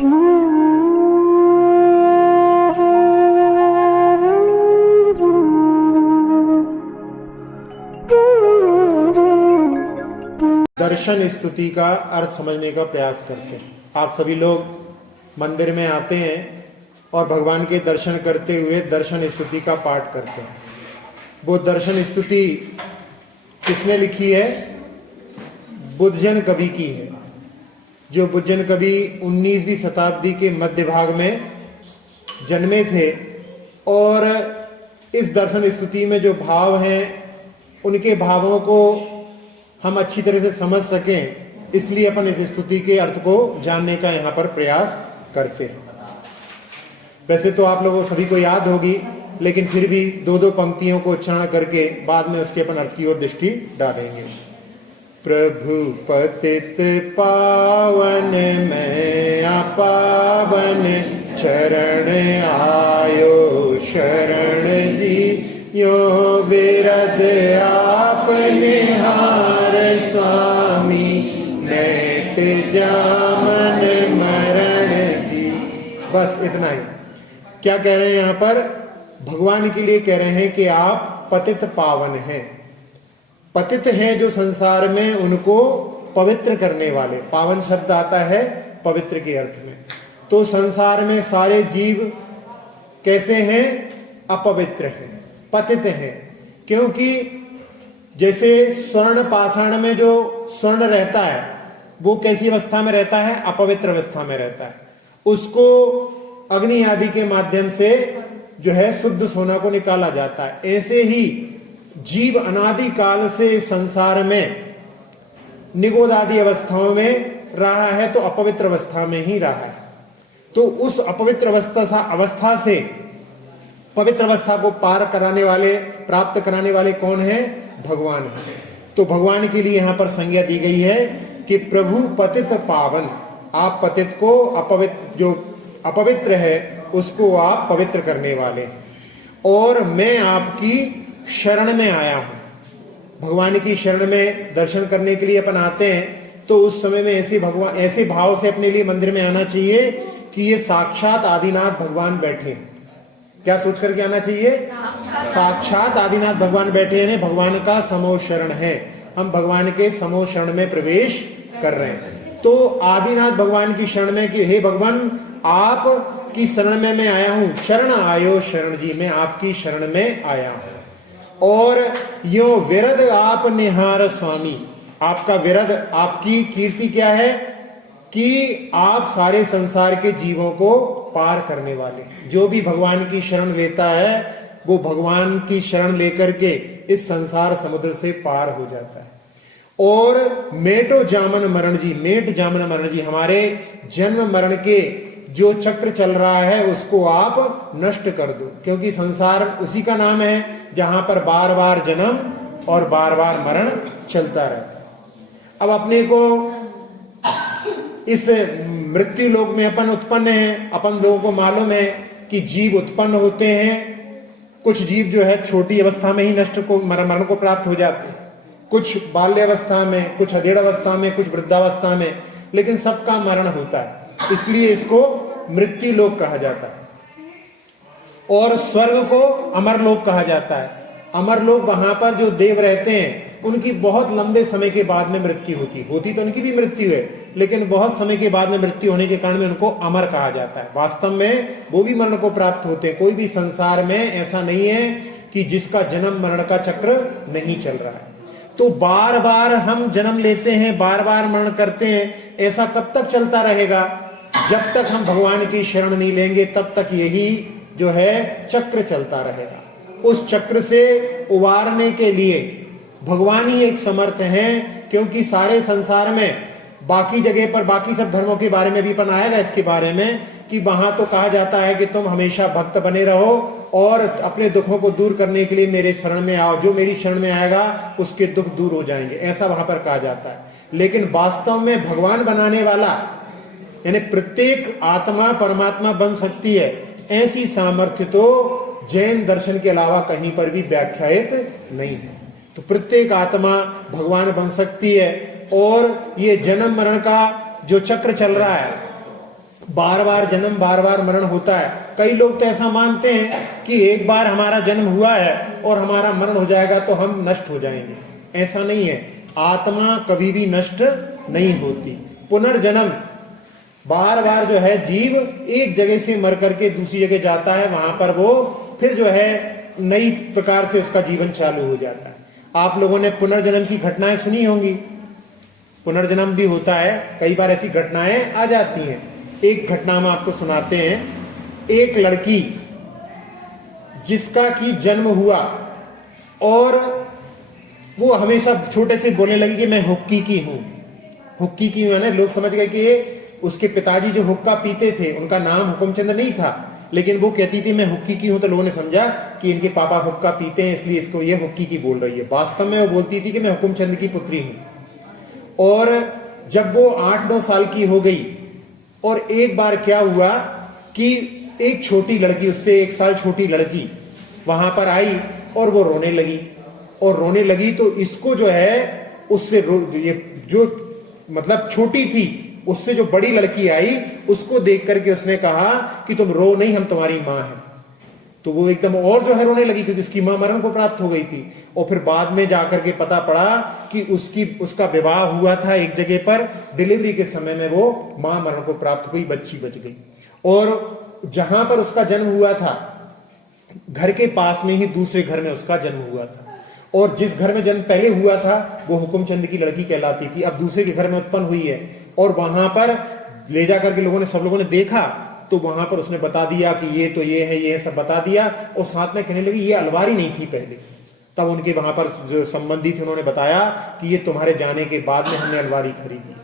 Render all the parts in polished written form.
दर्शन स्तुति का अर्थ समझने का प्रयास करते हैं। आप सभी लोग मंदिर में आते हैं और भगवान के दर्शन करते हुए दर्शन स्तुति का पाठ करते हैं। वो दर्शन स्तुति किसने लिखी है? बुद्धजन कवि की है। जो बुद्धजन कवि 19वीं शताब्दी के मध्य भाग में जन्मे थे और इस दर्शन स्तुति में जो भाव हैं उनके भावों को हम अच्छी तरह से समझ सकें, इसलिए अपन इस स्तुति के अर्थ को जानने का यहाँ पर प्रयास करते हैं। वैसे तो आप लोगों सभी को याद होगी, लेकिन फिर भी दो दो पंक्तियों को उच्चारण करके बाद में उसके अपन अर्थ की ओर दृष्टि डालेंगे। प्रभु पतित पावन मैं पावन चरण आयो शरण जी, यो विरद आप निहार स्वामी नेट जामन मरण जी। बस इतना ही। क्या कह रहे हैं यहाँ पर? भगवान के लिए कह रहे हैं कि आप पतित पावन हैं। पतित हैं जो संसार में, उनको पवित्र करने वाले। पावन शब्द आता है पवित्र के अर्थ में। तो संसार में सारे जीव कैसे हैं? अपवित्र हैं, पतित हैं। क्योंकि जैसे स्वर्ण पाषाण में जो स्वर्ण रहता है वो कैसी अवस्था में रहता है? अपवित्र अवस्था में रहता है। उसको अग्नि आदि के माध्यम से जो है शुद्ध सोना को निकाला जाता है। ऐसे ही जीव अनादि काल से संसार में निगोद आदि अवस्थाओं में रहा है, तो अपवित्र अवस्था में ही रहा है। तो उस अपवित्र अवस्था से पवित्र अवस्था को पार कराने वाले, प्राप्त कराने वाले कौन है? भगवान है। तो भगवान के लिए यहां पर संज्ञा दी गई है कि प्रभु पतित पावन। आप पतित को, अपवित्र जो अपवित्र है उसको आप पवित्र करने वाले हैं। और मैं आपकी शरण में आया हूं। भगवान की शरण में दर्शन करने के लिए अपन आते हैं तो उस समय में ऐसे भाव से अपने लिए मंदिर में आना चाहिए कि ये साक्षात आदिनाथ भगवान बैठे हैं। क्या सोच करके आना चाहिए? साक्षात आदिनाथ भगवान बैठे हैं, भगवान का समो शरण है। हम भगवान के समो शरण में प्रवेश कर रहे हैं। तो आदिनाथ भगवान की शरण में कि हे भगवान आप की शरण में मैं आया हूं। शरण आयो शरण जी, मैं आपकी शरण में आया हूं। और यो विरद आप निहार स्वामी, आपका विरद, आपकी कीर्ति क्या है कि आप सारे संसार के जीवों को पार करने वाले हैं। जो भी भगवान की शरण लेता है वो भगवान की शरण लेकर के इस संसार समुद्र से पार हो जाता है। और मेटो जामन मरण जी, मेट जामन मरण जी, हमारे जन्म मरण के जो चक्र चल रहा है उसको आप नष्ट कर दो। क्योंकि संसार उसी का नाम है जहां पर बार बार जन्म और बार बार मरण चलता रहता है। अब अपने को इस मृत्यु लोक में अपन उत्पन्न हैं। अपन लोगों को मालूम है कि जीव उत्पन्न होते हैं। कुछ जीव जो है छोटी अवस्था में ही नष्ट को मरण को प्राप्त हो जाते हैं, कुछ बाल्यावस्था में, कुछ अधेड़ अवस्था में, कुछ वृद्धावस्था में, लेकिन सबका मरण होता है। इसलिए इसको मृत्यु लोक कहा जाता है। और स्वर्ग को अमर लोक कहा जाता है। अमर लोक वहां पर जो देव रहते हैं उनकी बहुत लंबे समय के बाद में मृत्यु होती तो उनकी भी मृत्यु है, लेकिन बहुत समय के बाद में मृत्यु होने के कारण में उनको अमर कहा जाता है। वास्तव में वो भी मरण को प्राप्त होते हैं। कोई भी संसार में ऐसा नहीं है कि जिसका जन्म मरण का चक्र नहीं चल रहा है। तो बार बार हम जन्म लेते हैं, बार बार मरण करते हैं। ऐसा कब तक चलता रहेगा? जब तक हम भगवान की शरण नहीं लेंगे तब तक यही जो है चक्र चलता रहेगा। उस चक्र से उबारने के लिए भगवान ही एक समर्थ हैं। क्योंकि सारे संसार में बाकी जगह पर, बाकी सब धर्मों के बारे में भी अपन आएगा इसके बारे में, कि वहां तो कहा जाता है कि तुम हमेशा भक्त बने रहो और अपने दुखों को दूर करने के लिए मेरे शरण में आओ। जो मेरी शरण में आएगा उसके दुख दूर हो जाएंगे, ऐसा वहां पर कहा जाता है। लेकिन वास्तव में भगवान बनाने वाला, यानी प्रत्येक आत्मा परमात्मा बन सकती है, ऐसी सामर्थ्य तो जैन दर्शन के अलावा कहीं पर भी व्याख्यायित नहीं है। तो प्रत्येक आत्मा भगवान बन सकती है। और ये जन्म मरण का जो चक्र चल रहा है बार बार जन्म बार बार मरण होता है। कई लोग तो ऐसा मानते हैं कि एक बार हमारा जन्म हुआ है और हमारा मरण हो जाएगा तो हम नष्ट हो जाएंगे। ऐसा नहीं है, आत्मा कभी भी नष्ट नहीं होती। पुनर्जन्म बार बार जो है जीव एक जगह से मर करके दूसरी जगह जाता है, वहां पर वो फिर जो है नई प्रकार से उसका जीवन चालू हो जाता है। आप लोगों ने पुनर्जन्म की घटनाएं सुनी होंगी, पुनर्जन्म भी होता है, कई बार ऐसी घटनाएं आ जाती हैं। एक घटना हम आपको सुनाते हैं। एक लड़की जिसका कि जन्म हुआ और वो हमेशा छोटे से बोलने लगी कि मैं हुक्की की हूं। हुक्की की हूं यानी लोग समझ गए कि उसके पिताजी जो हुक्का पीते थे उनका नाम हुकुमचंद नहीं था, लेकिन वो कहती थी मैं हुक्की की हूं, तो लोगों ने समझा कि इनके पापा हुक्का पीते हैं इसलिए इसको ये हुक्की की बोल रही है। वास्तव में वो बोलती थी कि मैं हुकुमचंद की पुत्री हूं। और जब वो 8-9 साल की हो गई और एक बार क्या हुआ कि एक छोटी लड़की, उससे 1 साल छोटी लड़की वहां पर आई और वो रोने लगी। तो इसको जो है उससे ये जो मतलब छोटी थी उससे जो बड़ी लड़की आई उसको देख करके उसने कहा कि तुम रो नहीं, हम तुम्हारी मां हैं। तो वो एकदम और जो है रोने लगी क्योंकि उसकी मां मरण को प्राप्त हो गई थी। और फिर बाद में जाकर के पता पड़ा कि उसका विवाह हुआ था एक जगह पर, डिलीवरी के समय में वो मां मरण को प्राप्त हो गई, बच्ची बच गई। और जहां पर उसका जन्म हुआ था घर के पास में ही दूसरे घर में उसका जन्म हुआ था, और जिस घर में जन्म पहले हुआ था वो हुकुमचंद की लड़की कहलाती थी। अब दूसरे के घर में उत्पन्न हुई है और वहां पर ले जाकर के सब लोगों ने देखा तो वहां पर उसने बता दिया कि ये तो ये है सब बता दिया। और साथ में कहने लगी ये अलवारी नहीं थी पहले। तब उनके वहां पर जो संबंधी थे उन्होंने बताया कि ये तुम्हारे जाने के बाद में हमने अलवारी खरीदी।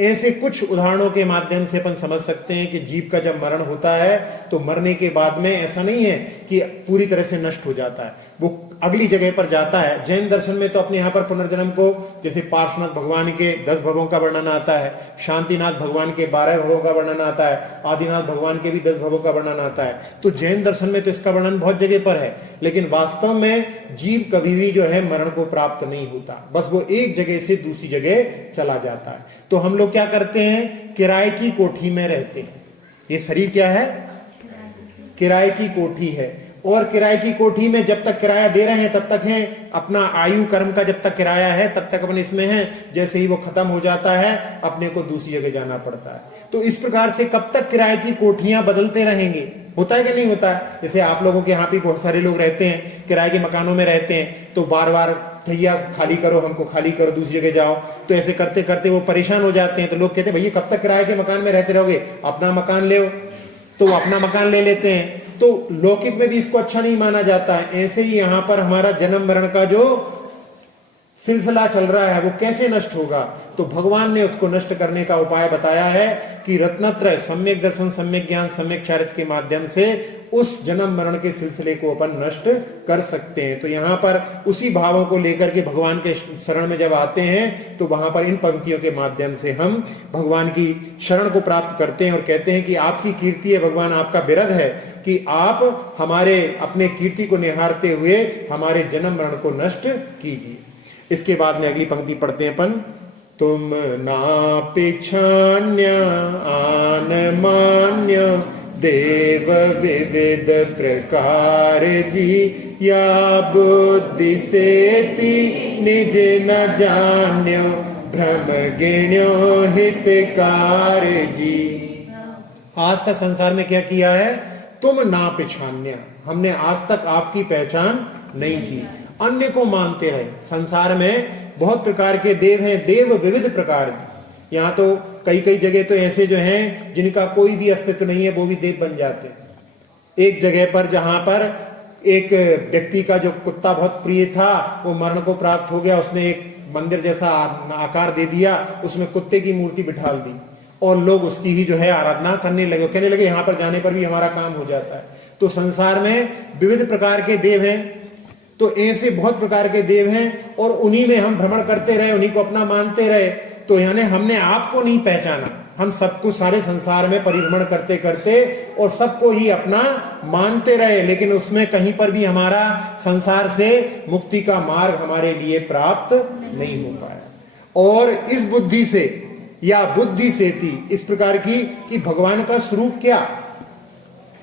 ऐसे कुछ उदाहरणों के माध्यम से अपन समझ सकते हैं कि जीव का जब मरण होता है तो मरने के बाद में ऐसा नहीं है कि पूरी तरह से नष्ट हो जाता है, वो अगली जगह पर जाता है। जैन दर्शन में तो अपने यहाँ पर पुनर्जन्म को जैसे पार्श्वनाथ भगवान के 10 भवों का वर्णन आता है, शांतिनाथ भगवान के 12 भवों का वर्णन आता है, आदिनाथ भगवान के भी 10 भवों का वर्णन आता है। तो जैन दर्शन में तो इसका वर्णन बहुत जगह पर है, लेकिन वास्तव में जीव कभी भी जो है मरण को प्राप्त नहीं होता, बस वो एक जगह से दूसरी जगह चला जाता है। तो हम लोग क्या करते हैं, किराए की कोठी में रहते हैं। ये शरीर क्या है, किराए की कोठी है। और किराए की कोठी में जब तक किराया दे रहे हैं तब तक हैं, अपना आयु कर्म का जब तक किराया है तब तक अपन इसमें हैं। जैसे ही वो खत्म हो जाता है अपने को दूसरी जगह जाना पड़ता है। तो इस प्रकार से कब तक किराए की कोठियां बदलते रहेंगे, होता है कि नहीं होता है। जैसे आप लोगों के यहाँ पे बहुत सारे लोग रहते हैं, किराए के मकानों में रहते हैं, तो बार बार भैया खाली करो, हमको खाली करो, दूसरी जगह जाओ। तो ऐसे करते करते वो परेशान हो जाते हैं। तो लोग कहते हैं भैया कब तक किराए के मकान में रहते रहोगे, अपना मकान ले। तो वो अपना मकान ले लेते हैं। तो लौकिक में भी इसको अच्छा नहीं माना जाता है। ऐसे ही यहां पर हमारा जन्म मरण का जो सिलसिला चल रहा है वो कैसे नष्ट होगा, तो भगवान ने उसको नष्ट करने का उपाय बताया है कि रत्नत्रय, सम्यक दर्शन, सम्यक ज्ञान, सम्यक चारित्र के माध्यम से उस जन्म मरण के सिलसिले को अपन नष्ट कर सकते हैं। तो यहाँ पर उसी भावों को लेकर के भगवान के शरण में जब आते हैं तो वहां पर इन पंक्तियों के माध्यम से हम भगवान की शरण को प्राप्त करते हैं और कहते हैं कि आपकी कीर्ति है भगवान, आपका बिरध है कि आप हमारे अपने कीर्ति को निहारते हुए हमारे जन्म मरण को नष्ट कीजिए। इसके बाद में अगली पंक्ति पढ़ते हैं अपन, तुम ना पिछान्य आन मान्य देव विविध प्रकार जी, या बुद्धि सेति निज न जान्यो भ्रम गिण्यो हितकार जी। आज तक संसार में क्या किया है, तुम ना पिछान्य, हमने आज तक आपकी पहचान नहीं की, अन्य को मानते रहे। संसार में बहुत प्रकार के देव हैं, देव विविध प्रकार की। यहाँ तो कई कई जगह तो ऐसे जो हैं जिनका कोई भी अस्तित्व नहीं है वो भी देव बन जाते हैं। एक जगह पर जहां पर एक व्यक्ति का जो कुत्ता बहुत प्रिय था वो मरण को प्राप्त हो गया, उसने एक मंदिर जैसा आकार दे दिया, उसमें कुत्ते की मूर्ति बिठाल दी और लोग उसकी ही जो है आराधना करने लगे, कहने लगे यहाँ पर जाने पर भी हमारा काम हो जाता है। तो संसार में विविध प्रकार के देव हैं, तो ऐसे बहुत प्रकार के देव हैं और उन्हीं में हम भ्रमण करते रहे, उन्हीं को अपना मानते रहे। तो यानी हमने आपको नहीं पहचाना, हम सबको सारे संसार में परिभ्रमण करते करते और सबको ही अपना मानते रहे, लेकिन उसमें कहीं पर भी हमारा संसार से मुक्ति का मार्ग हमारे लिए प्राप्त नहीं हो पाया। और इस बुद्धि से या बुद्धि सेति, इस प्रकार की कि भगवान का स्वरूप क्या,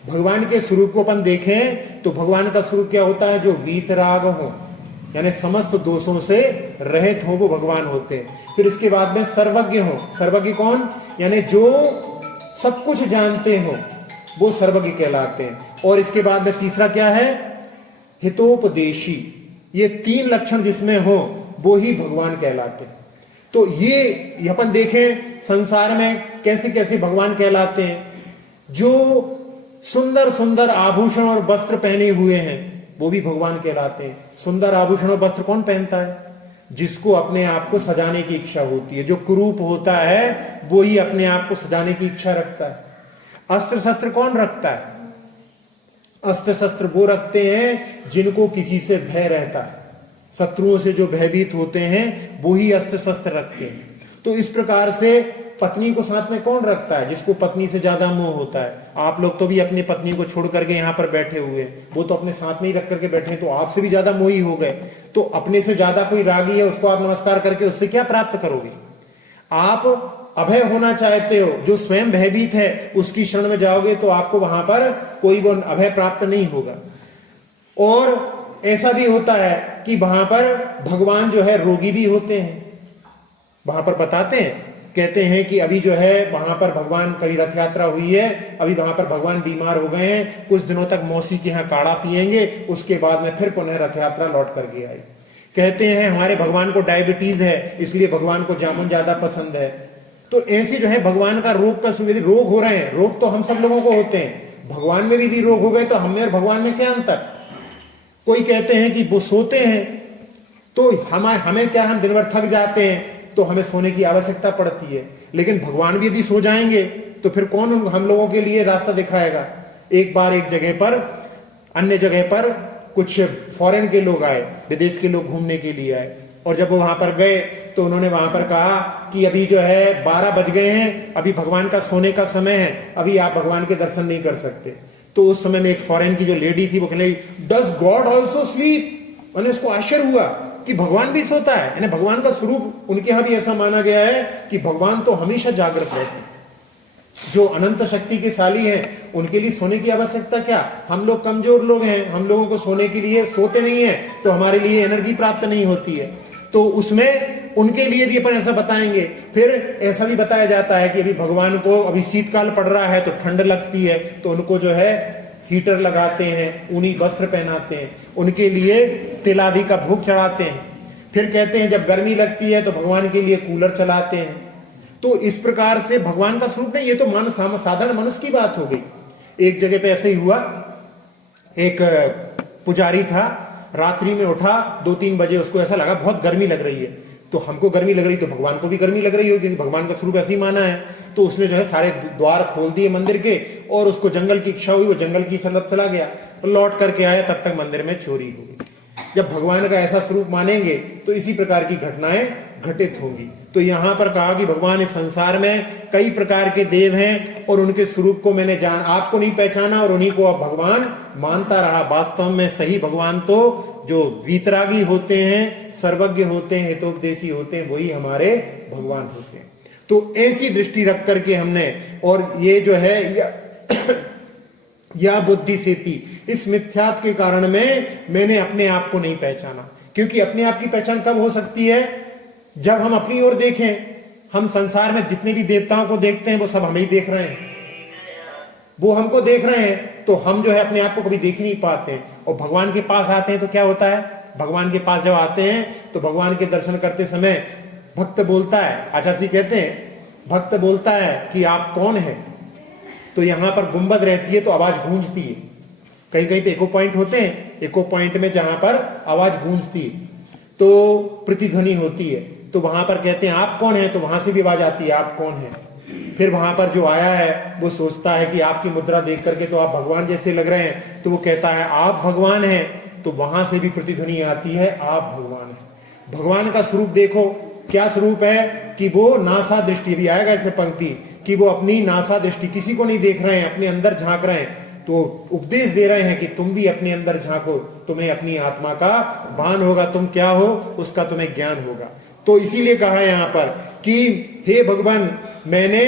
भगवान के स्वरूप को अपन देखें तो भगवान का स्वरूप क्या होता है, जो वीतराग हो, यानी समस्त दोषों से रहित हो, वो भगवान होते हैं। फिर इसके बाद में सर्वज्ञ हो, सर्वज्ञ कौन, यानी जो सब कुछ जानते हो, वो सर्वज्ञ कहलाते हैं। और इसके बाद में तीसरा क्या है, हितोपदेशी, ये 3 लक्षण जिसमें हो वो ही भगवान कहलाते हैं। तो ये अपन देखें संसार में कैसे कैसे भगवान कहलाते हैं। जो सुंदर सुंदर आभूषण और वस्त्र पहने हुए हैं वो भी भगवान कहलाते हैं। सुंदर आभूषण और वस्त्र कौन पहनता है, जिसको अपने आप को सजाने की इच्छा होती है। जो कुरूप होता है वो ही अपने आप को सजाने की इच्छा रखता है। अस्त्र शस्त्र कौन रखता है, अस्त्र शस्त्र वो रखते हैं जिनको किसी से भय रहता है, शत्रुओं से जो भयभीत होते हैं वो ही अस्त्र शस्त्र रखते हैं। तो इस प्रकार से पत्नी को साथ में कौन रखता है, जिसको पत्नी से ज्यादा मोह होता है। आप लोग तो भी अपनी पत्नी को छोड़ करके यहाँ पर बैठे हुए हैं, वो तो अपने साथ में ही रख करके बैठे हैं, तो आपसे भी ज्यादा मोही हो गए। तो अपने से ज्यादा कोई रागी है, उसको आप नमस्कार करके उससे क्या प्राप्त करोगे। आप अभय होना चाहते हो, जो स्वयं भयभीत है उसकी शरण में जाओगे तो आपको वहां पर कोई वो अभय प्राप्त नहीं होगा। और ऐसा भी होता है कि वहां पर भगवान जो है रोगी भी होते हैं। वहां पर बताते हैं, कहते हैं कि अभी जो है वहां पर भगवान, कहीं रथ यात्रा हुई है, अभी वहां पर भगवान बीमार हो गए हैं, कुछ दिनों तक मौसी के यहाँ काढ़ा पिएंगे, उसके बाद में फिर पुनः रथ यात्रा लौट करके आई। कहते हैं हमारे भगवान को डायबिटीज है, इसलिए भगवान को जामुन ज्यादा पसंद है। तो ऐसे जो है भगवान का रोग का यदि रोग हो रहे हैं, रोग तो हम सब लोगों को होते हैं, भगवान में भी यदि रोग हो गए तो हम में और भगवान में क्या अंतर। कोई कहते हैं कि वो सोते हैं, तो हमें क्या, हम दिन भर थक जाते हैं तो हमें सोने की आवश्यकता पड़ती है, लेकिन भगवान भी यदि सो जाएंगे तो फिर कौन हम लोगों के लिए रास्ता दिखाएगा। एक बार एक जगह पर, अन्य जगह पर कुछ फॉरेन के लोग आए, विदेश के लोग घूमने के लिए आए, और जब वो वहां पर गए तो उन्होंने वहां पर कहा कि अभी जो है 12 बज गए हैं, अभी भगवान का सोने का समय है, अभी आप भगवान के दर्शन नहीं कर सकते। तो उस समय में एक फॉरेन की जो लेडी थी वो कहने लगी, डज गॉड ऑल्सो स्लीप। मैंने उसको आश्चर्य हुआ कि भगवान भी सोता है, यानी भगवान का स्वरूप उनके यहां भी ऐसा माना गया है कि भगवान तो हमेशा जागृत रहते हैं। जो अनंत शक्ति के शाली हैं उनके लिए सोने की आवश्यकता क्या, हम लोग कमजोर लोग हैं, हम लोगों को सोने के लिए सोते नहीं है तो हमारे लिए एनर्जी प्राप्त नहीं होती है। तो उसमें उनके लिए यदि अपन ऐसा बताएंगे, फिर ऐसा भी बताया जाता है कि अभी भगवान को अभी शीतकाल पड़ रहा है तो ठंड लगती है, तो उनको जो है हीटर लगाते हैं, ऊनी वस्त्र पहनाते हैं, उनके लिए तिल आदि का भोग चढ़ाते हैं। फिर कहते हैं जब गर्मी लगती है तो भगवान के लिए कूलर चलाते हैं। तो इस प्रकार से भगवान का स्वरूप नहीं, ये तो साधारण मनुष्य की बात हो गई। एक जगह पे ऐसे ही हुआ, एक पुजारी था, रात्रि में उठा 2-3 बजे, उसको ऐसा लगा बहुत गर्मी लग रही है, तो हमको गर्मी लग रही तो भगवान को भी गर्मी लग रही होगी, क्योंकि भगवान का स्वरूप ऐसे ही माना है। तो उसने जो है सारे द्वार खोल दिए मंदिर के, और उसको जंगल की इच्छा हुई, वो जंगल की तरफ चला गया, लौट करके आया, तब तक मंदिर में चोरी हो गई। जब भगवान का ऐसा स्वरूप मानेंगे तो इसी प्रकार की घटनाएं घटित होंगी। तो यहां पर कहा कि भगवान इस संसार में कई प्रकार के देव हैं और उनके स्वरूप को मैंने आपको नहीं पहचाना और उन्हीं को अब भगवान मानता रहा। वास्तव में सही भगवान तो जो वीतरागी होते हैं, सर्वज्ञ होते हैं, हितोपदेशी होते हैं, वही हमारे भगवान होते हैं। तो ऐसी दृष्टि रख करके हमने, और ये जो है या बुद्धि से थी, इस मिथ्यात्व के कारण में मैंने अपने आप को नहीं पहचाना। क्योंकि अपने आप की पहचान कब हो सकती है, जब हम अपनी ओर देखें। हम संसार में जितने भी देवताओं को देखते हैं वो सब हमें ही देख रहे हैं, वो हमको देख रहे हैं, तो हम जो है अपने आप को कभी देख ही नहीं पाते हैं। और भगवान के पास आते हैं तो क्या होता है, भगवान के पास जब आते हैं तो भगवान के दर्शन करते समय भक्त बोलता है, आचार्य जी कहते हैं, भक्त बोलता है कि आप कौन है। तो यहां पर गुंबद रहती है तो आवाज गूंजती है, कहीं कहीं पे एको पॉइंट होते हैं, एको पॉइंट में जहां पर आवाज गूंजती है तो प्रतिध्वनि होती है, तो वहां पर कहते हैं आप कौन है, तो वहां से भी आवाज आती है आप कौन है। फिर वहां पर जो आया है वो सोचता है कि आपकी मुद्रा देख करके तो आप भगवान जैसे लग रहे हैं, तो वो कहता है आप भगवान हैं, तो वहां से भी प्रतिध्वनि आती है आप भगवान हैं। भगवान का स्वरूप देखो, क्या स्वरूप है कि वो नासा दृष्टि, भी आएगा इसमें पंक्ति, कि वो अपनी नासा दृष्टि, किसी को नहीं देख रहे हैं, अपने अंदर झांक रहे हैं। तो उपदेश दे रहे हैं कि तुम भी अपने अंदर झांको, तुम्हें अपनी आत्मा का भान होगा, तुम क्या हो उसका तुम्हें ज्ञान होगा। तो इसीलिए कहा है यहां पर कि हे भगवान, मैंने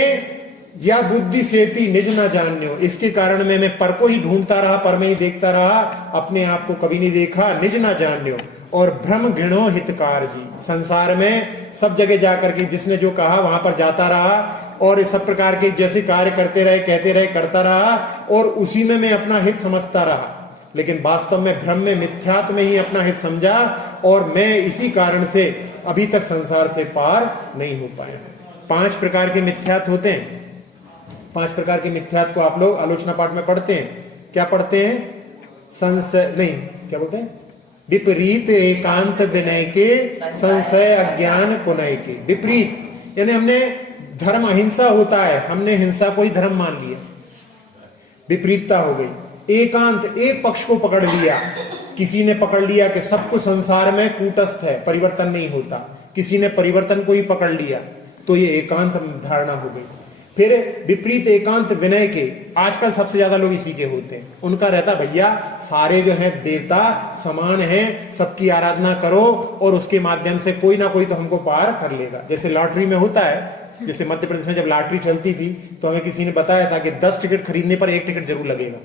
या बुद्धि सेती निज ना जान्यो, इसके कारण मैं पर को ही ढूंढता रहा, पर में ही देखता रहा, अपने आप को कभी नहीं देखा, निज ना जान्यो। और भ्रम घृणो हितकार जी, संसार में सब जगह जाकर के जिसने जो कहा वहां पर जाता रहा और इस सब प्रकार के जैसे कार्य करते रहे, कहते रहे, करता रहा और उसी में मैं अपना हित समझता रहा, लेकिन वास्तव में भ्रम में, मिथ्यात्व में ही अपना हित समझा और मैं इसी कारण से अभी तक संसार से पार नहीं हो पाया। 5 प्रकार के मिथ्यात्व होते हैं। 5 प्रकार के मिथ्यात्व को आप लोग आलोचना पाठ में पढ़ते हैं। क्या पढ़ते हैं? संशय नहीं, क्या बोलते हैं? विपरीत एकांत विनय के, संशय अज्ञान पुनय के। विपरीत यानी हमने धर्म अहिंसा होता है, हमने हिंसा को ही धर्म मान लिया, विपरीतता हो गई। एकांत, एक पक्ष को पकड़ लिया, किसी ने पकड़ लिया कि सब कुछ संसार में कूटस्थ है, परिवर्तन नहीं होता, किसी ने परिवर्तन को ही पकड़ लिया, तो ये एकांत धारणा हो गई। फिर विपरीत एकांत विनय के, आजकल सबसे ज्यादा लोग इसी के होते हैं। उनका रहता भैया सारे जो है देवता समान हैं, सबकी आराधना करो और उसके माध्यम से कोई ना कोई तो हमको पार कर लेगा। जैसे लॉटरी में होता है, जैसे मध्य प्रदेश में जब लॉटरी चलती थी तो हमें किसी ने बताया था कि 10 टिकट खरीदने पर 1 टिकट जरूर लगेगा।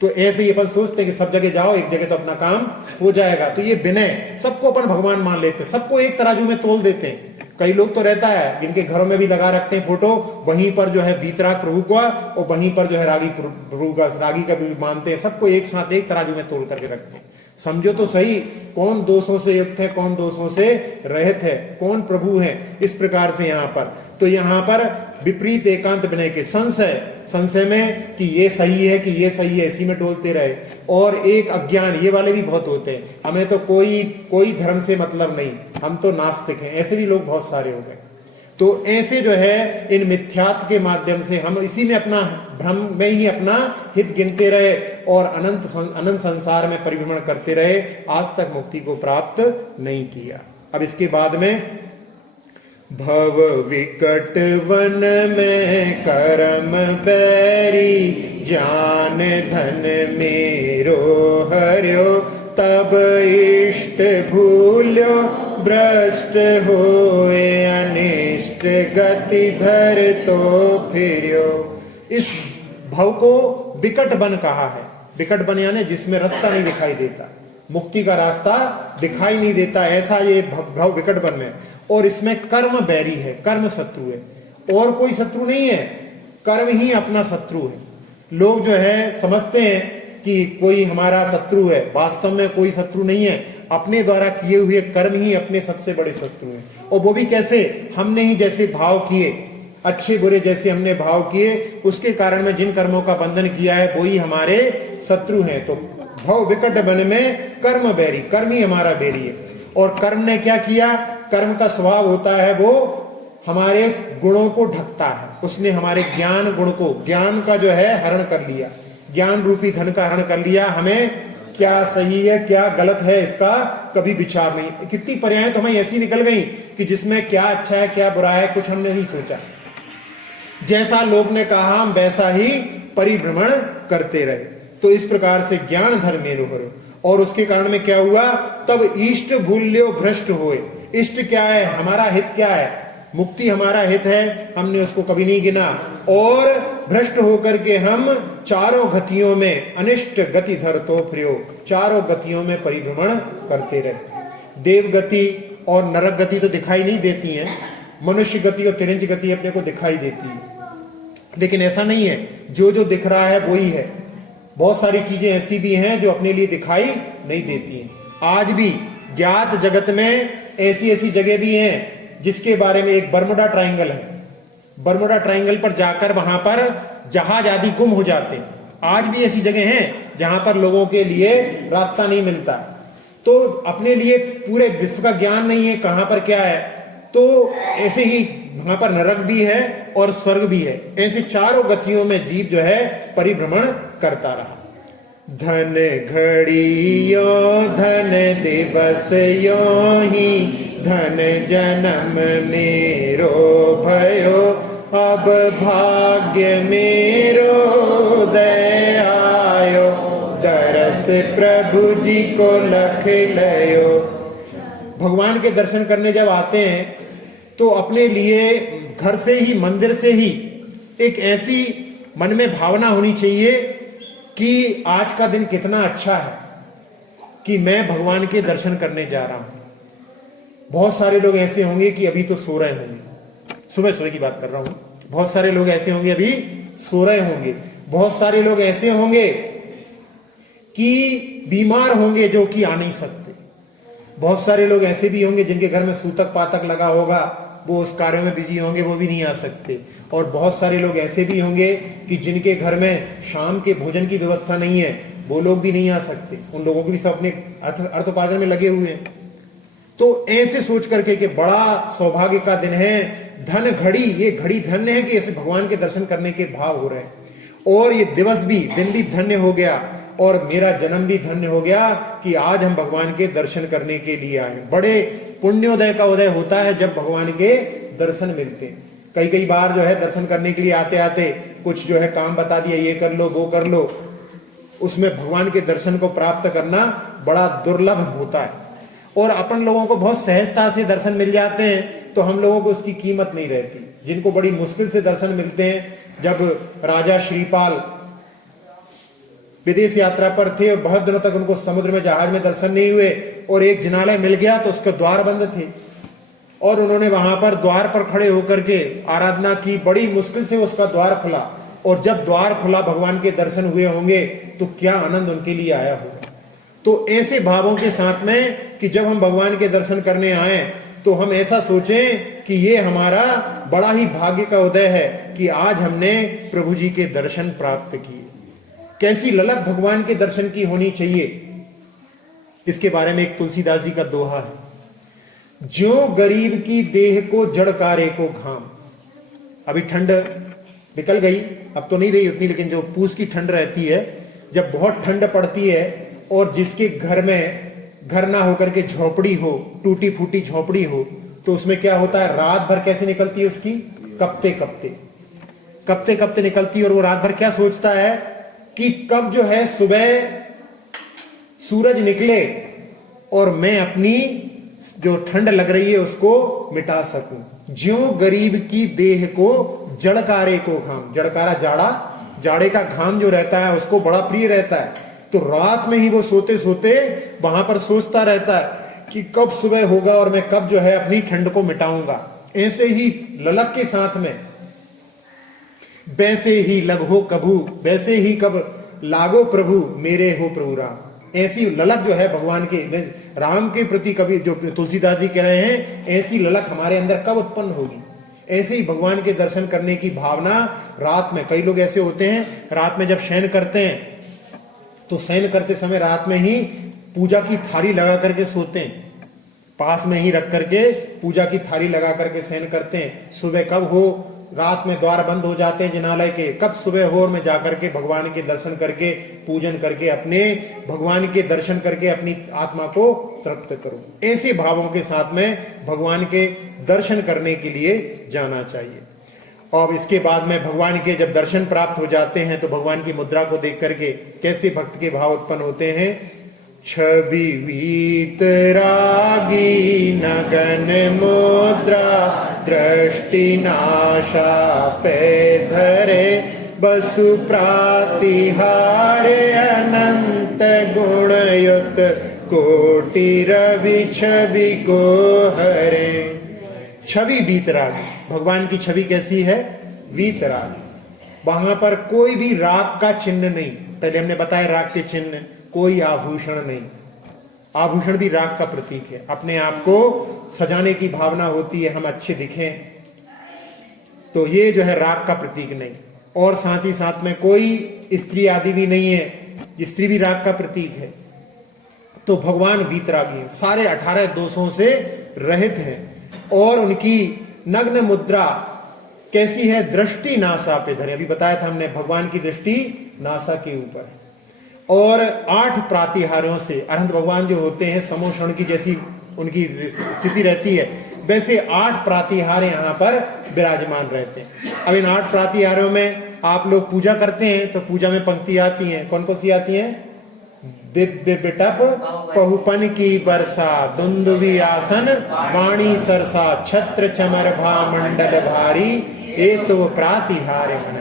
तो ऐसे ही अपन सोचते हैं कि सब जगह जाओ, एक जगह तो अपना काम हो जाएगा। तो ये विनय, सबको अपन भगवान मान लेते हैं, सबको एक तराजू में तोल देते हैं। कई लोग तो रहता है जिनके घरों में भी लगा रखते हैं फोटो, वहीं पर जो है बीतराग प्रभु का और वहीं पर जो है रागी प्रभु का, रागी का भी मानते हैं। सबको एक साथ एक तराजू में तोल करके रखते हैं। समझो तो सही, कौन दोषों से युक्त है, कौन दोषों से रहित है, कौन प्रभु है, इस प्रकार से यहाँ पर। तो यहाँ पर विपरीत एकांत विनय के, संशय, संशय में कि ये सही है कि ये सही है, इसी में डोलते रहे। और एक अज्ञान, ये वाले भी बहुत होते हैं, हमें तो कोई धर्म से मतलब नहीं, हम तो नास्तिक हैं, ऐसे भी लोग बहुत सारे हो गए। तो ऐसे जो है इन मिथ्यात्व के माध्यम से हम इसी में अपना भ्रम में ही अपना हित गिनते रहे और अनंत संसार में परिभ्रमण करते रहे, आज तक मुक्ति को प्राप्त नहीं किया। अब इसके बाद में भव विकट वन में कर्म बैरी, ज्ञान धन मेरो हर्यो, तब इष्ट भूल्यो भ्रष्ट होए, अनिष्ट गति धर तो फिर्यो। इस भव को विकट वन कहा है। विकट वन यानी जिसमें रास्ता नहीं दिखाई देता, मुक्ति का रास्ता दिखाई नहीं देता, ऐसा ये भव विकट वन में। और इसमें कर्म बैरी है, कर्म शत्रु है, और कोई शत्रु नहीं है, कर्म ही अपना शत्रु है। लोग जो है समझते हैं कि कोई हमारा शत्रु है, वास्तव में कोई शत्रु नहीं है, अपने द्वारा किए हुए कर्म ही अपने सबसे बड़े शत्रु हैं। और वो भी कैसे? हमने ही जैसे भाव किए, अच्छे बुरे जैसे हमने भाव किए, उसके कारण में जिन कर्मों का बंधन किया है वो ही हमारे शत्रु हैं। तो भव विकट वन में कर्म बैरी, कर्म ही हमारा बैरी है। और कर्म ने क्या किया? कर्म का स्वभाव होता है वो हमारे गुणों को ढकता है। उसने हमारे ज्ञान गुण को, ज्ञान का जो है हरण कर लिया, ज्ञान रूपी धन का हरण कर लिया। हमें क्या सही है क्या गलत है इसका कभी विचार नहीं। कितनी पर्यायें तो हमें ऐसी निकल गई कि जिसमें क्या अच्छा है क्या बुरा है कुछ हमने नहीं सोचा, जैसा लोग ने कहा हम वैसा ही परिभ्रमण करते रहे। तो इस प्रकार से ज्ञान धर्म मेरो हरो, और उसके कारण में क्या हुआ? तब इष्ट भूल्यो भ्रष्ट होए। इष्ट क्या है? हमारा हित क्या है? मुक्ति हमारा हित है, हमने उसको कभी नहीं गिना। और भ्रष्ट होकर के हम चारों गतियों में, अनिष्ट गति धर तो फिर्यो, चारों गतियों में परिभ्रमण करते रहे। देव गति और नरक गति तो दिखाई नहीं देती हैं, मनुष्य गति और तिरंज गति अपने को दिखाई देती है, लेकिन ऐसा नहीं है, जो जो दिख रहा है वो ही है। बहुत सारी चीजें ऐसी भी हैं जो अपने लिए दिखाई नहीं देती हैं। आज भी ज्ञात जगत में ऐसी ऐसी जगह भी हैं जिसके बारे में, एक बर्मुडा ट्रायंगल है, बर्मुडा ट्रायंगल पर जाकर वहां पर जहाज आदि गुम हो जाते हैं। आज भी ऐसी जगह हैं जहां पर लोगों के लिए रास्ता नहीं मिलता। तो अपने लिए पूरे विश्व का ज्ञान नहीं है कहां पर क्या है। तो ऐसे ही वहां पर नरक भी है और स्वर्ग भी है। ऐसे चारों गतियों में जीव जो है परिभ्रमण करता रहा। धन घड़ी यो धन दिवस यो ही, धन जन्म मेरो भयो, अब भाग्य मेरो दयायो, दरस प्रभु जी को लख लयो। भगवान के दर्शन करने जब आते हैं तो अपने लिए घर से ही, मंदिर से ही एक ऐसी मन में भावना होनी चाहिए कि आज का दिन कितना अच्छा है कि मैं भगवान के दर्शन करने जा रहा हूं। बहुत सारे लोग ऐसे होंगे कि अभी तो सो रहे होंगे, सुबह सुबह की बात कर रहा हूं। बहुत सारे लोग ऐसे होंगे अभी सो रहे होंगे। बहुत सारे लोग ऐसे होंगे कि बीमार होंगे जो कि आ नहीं सकते। बहुत सारे लोग ऐसे भी होंगे जिनके घर में सूतक पातक लगा होगा, वो उस कार्य में बिजी होंगे, वो भी नहीं आ सकते। और बहुत सारे लोग ऐसे भी होंगे कि जिनके घर में शाम के भोजन की व्यवस्था नहीं है, वो लोग भी नहीं आ सकते। उन लोगों के भी सब अपने अर्थोपार्जन में लगे हुए हैं। तो ऐसे सोच करके कि बड़ा सौभाग्य का दिन है, धन घड़ी, ये घड़ी धन्य है कि ऐसे भगवान के दर्शन करने के भाव हो रहे हैं, और ये दिवस भी, दिन भी धन्य हो गया, और मेरा जन्म भी धन्य हो गया कि आज हम भगवान के दर्शन करने के लिए आए। बड़े पुण्योदय का उदय होता है जब भगवान के दर्शन मिलते हैं। कई कई बार जो है दर्शन करने के लिए आते आते कुछ जो है काम बता दिया, ये कर लो वो कर लो, उसमें भगवान के दर्शन को प्राप्त करना बड़ा दुर्लभ होता है। और अपन लोगों को बहुत सहजता से दर्शन मिल जाते हैं तो हम लोगों को उसकी कीमत नहीं रहती। जिनको बड़ी मुश्किल से दर्शन मिलते हैं, जब राजा श्रीपाल विदेश यात्रा पर थे और बहुत दिनों तक उनको समुद्र में जहाज में दर्शन नहीं हुए, और एक जिनालय मिल गया तो उसके द्वार बंद थे, और उन्होंने वहां पर द्वार पर खड़े होकर के आराधना की। बड़ी मुश्किल से उसका द्वार खुला, और जब द्वार खुला भगवान के दर्शन हुए होंगे तो क्या आनंद उनके लिए आया होगा। तो ऐसे भावों के साथ में कि जब हम भगवान के दर्शन करने आए तो हम ऐसा सोचें कि ये हमारा बड़ा ही भाग्य का उदय है कि आज हमने प्रभु जी के दर्शन प्राप्त किए। कैसी ललक भगवान के दर्शन की होनी चाहिए, इसके बारे में एक तुलसीदास जी का दोहा है। ज्यों गरीब की देह को जड़कारे को घाम। अभी ठंड निकल गई, अब तो नहीं रही उतनी, लेकिन जो पूस की ठंड रहती है, जब बहुत ठंड पड़ती है और जिसके घर में घर ना होकर के झोपड़ी हो, टूटी फूटी झोपड़ी हो, तो उसमें क्या होता है, रात भर कैसे निकलती है उसकी, कपते कपते निकलती है। और वो रात भर क्या सोचता है कि कब जो है सुबह सूरज निकले और मैं अपनी जो ठंड लग रही है उसको मिटा सकूं। ज्यों गरीब की देह को जड़कारे को घाम। जड़कारा जाड़ा, जाड़े का घाम जो रहता है उसको बड़ा प्रिय रहता है, तो रात में ही वो सोते सोते वहां पर सोचता रहता है कि कब सुबह होगा और मैं कब जो है अपनी ठंड को मिटाऊंगा। ऐसे ही ललक के साथ में, वैसे ही लग हो कभू, वैसे ही कब लागो प्रभु मेरे हो प्रभु राम। ऐसी ललक जो है भगवान के, राम के प्रति कभी जो तुलसीदास जी कह रहे हैं, ऐसी ललक हमारे अंदर कब उत्पन्न होगी। ऐसे ही भगवान के दर्शन करने की भावना रात में, कई लोग ऐसे होते हैं रात में जब शयन करते हैं तो शयन करते समय रात में ही पूजा की थाली लगा करके सोते हैं, पास में ही रख करके पूजा की थाली लगा करके शयन करते हैं। सुबह कब हो, रात में द्वार बंद हो जाते हैं जिनालय के, कब सुबह हो और मैं जाकर के भगवान के दर्शन करके, पूजन करके, अपने भगवान के दर्शन करके अपनी आत्मा को तृप्त करूं। ऐसे भावों के साथ में भगवान के दर्शन करने के लिए जाना चाहिए। और इसके बाद में भगवान के जब दर्शन प्राप्त हो जाते हैं तो भगवान की मुद्रा को देख करके कैसे भक्त के भाव उत्पन्न होते हैं। छवि वीतरागी नगन मुद्रा दृष्टि नाशा पे धरे बसु प्रातिहार अनंत गुणयुत कोटि रवि छवि को हरे। छवि वीतरागी, भगवान की छवि कैसी है, वीतरागी। वहां पर कोई भी राग का चिन्ह नहीं। पहले हमने बताया राग के चिन्ह, कोई आभूषण नहीं। आभूषण भी राग का प्रतीक है, अपने आप को सजाने की भावना होती है, हम अच्छे दिखें, तो ये जो है राग का प्रतीक नहीं। और साथ ही साथ में कोई स्त्री आदि भी नहीं है, स्त्री भी राग का प्रतीक है। तो भगवान वीतरागी है, सारे 18 दोषों से रहित है। और उनकी नग्न मुद्रा कैसी है, दृष्टि नासा पे धरे। अभी बताया था हमने, भगवान की दृष्टि नासा के ऊपर है। और 8 प्रातिहारों से, अनंत भगवान जो होते हैं समोषण की जैसी उनकी स्थिति रहती है, वैसे 8 प्रातिहार यहाँ पर विराजमान रहते हैं। अब इन 8 प्रातिहारों में आप लोग पूजा करते हैं तो पूजा में पंक्ति आती हैं, कौन कौन सी आती हैं, दिव्य बिटप पहुपन की बरसा, दुंदुभी आसन वाणी सरसा, छत्र चमर भा मंडल भारी, ए तो प्रातिहार्य मन।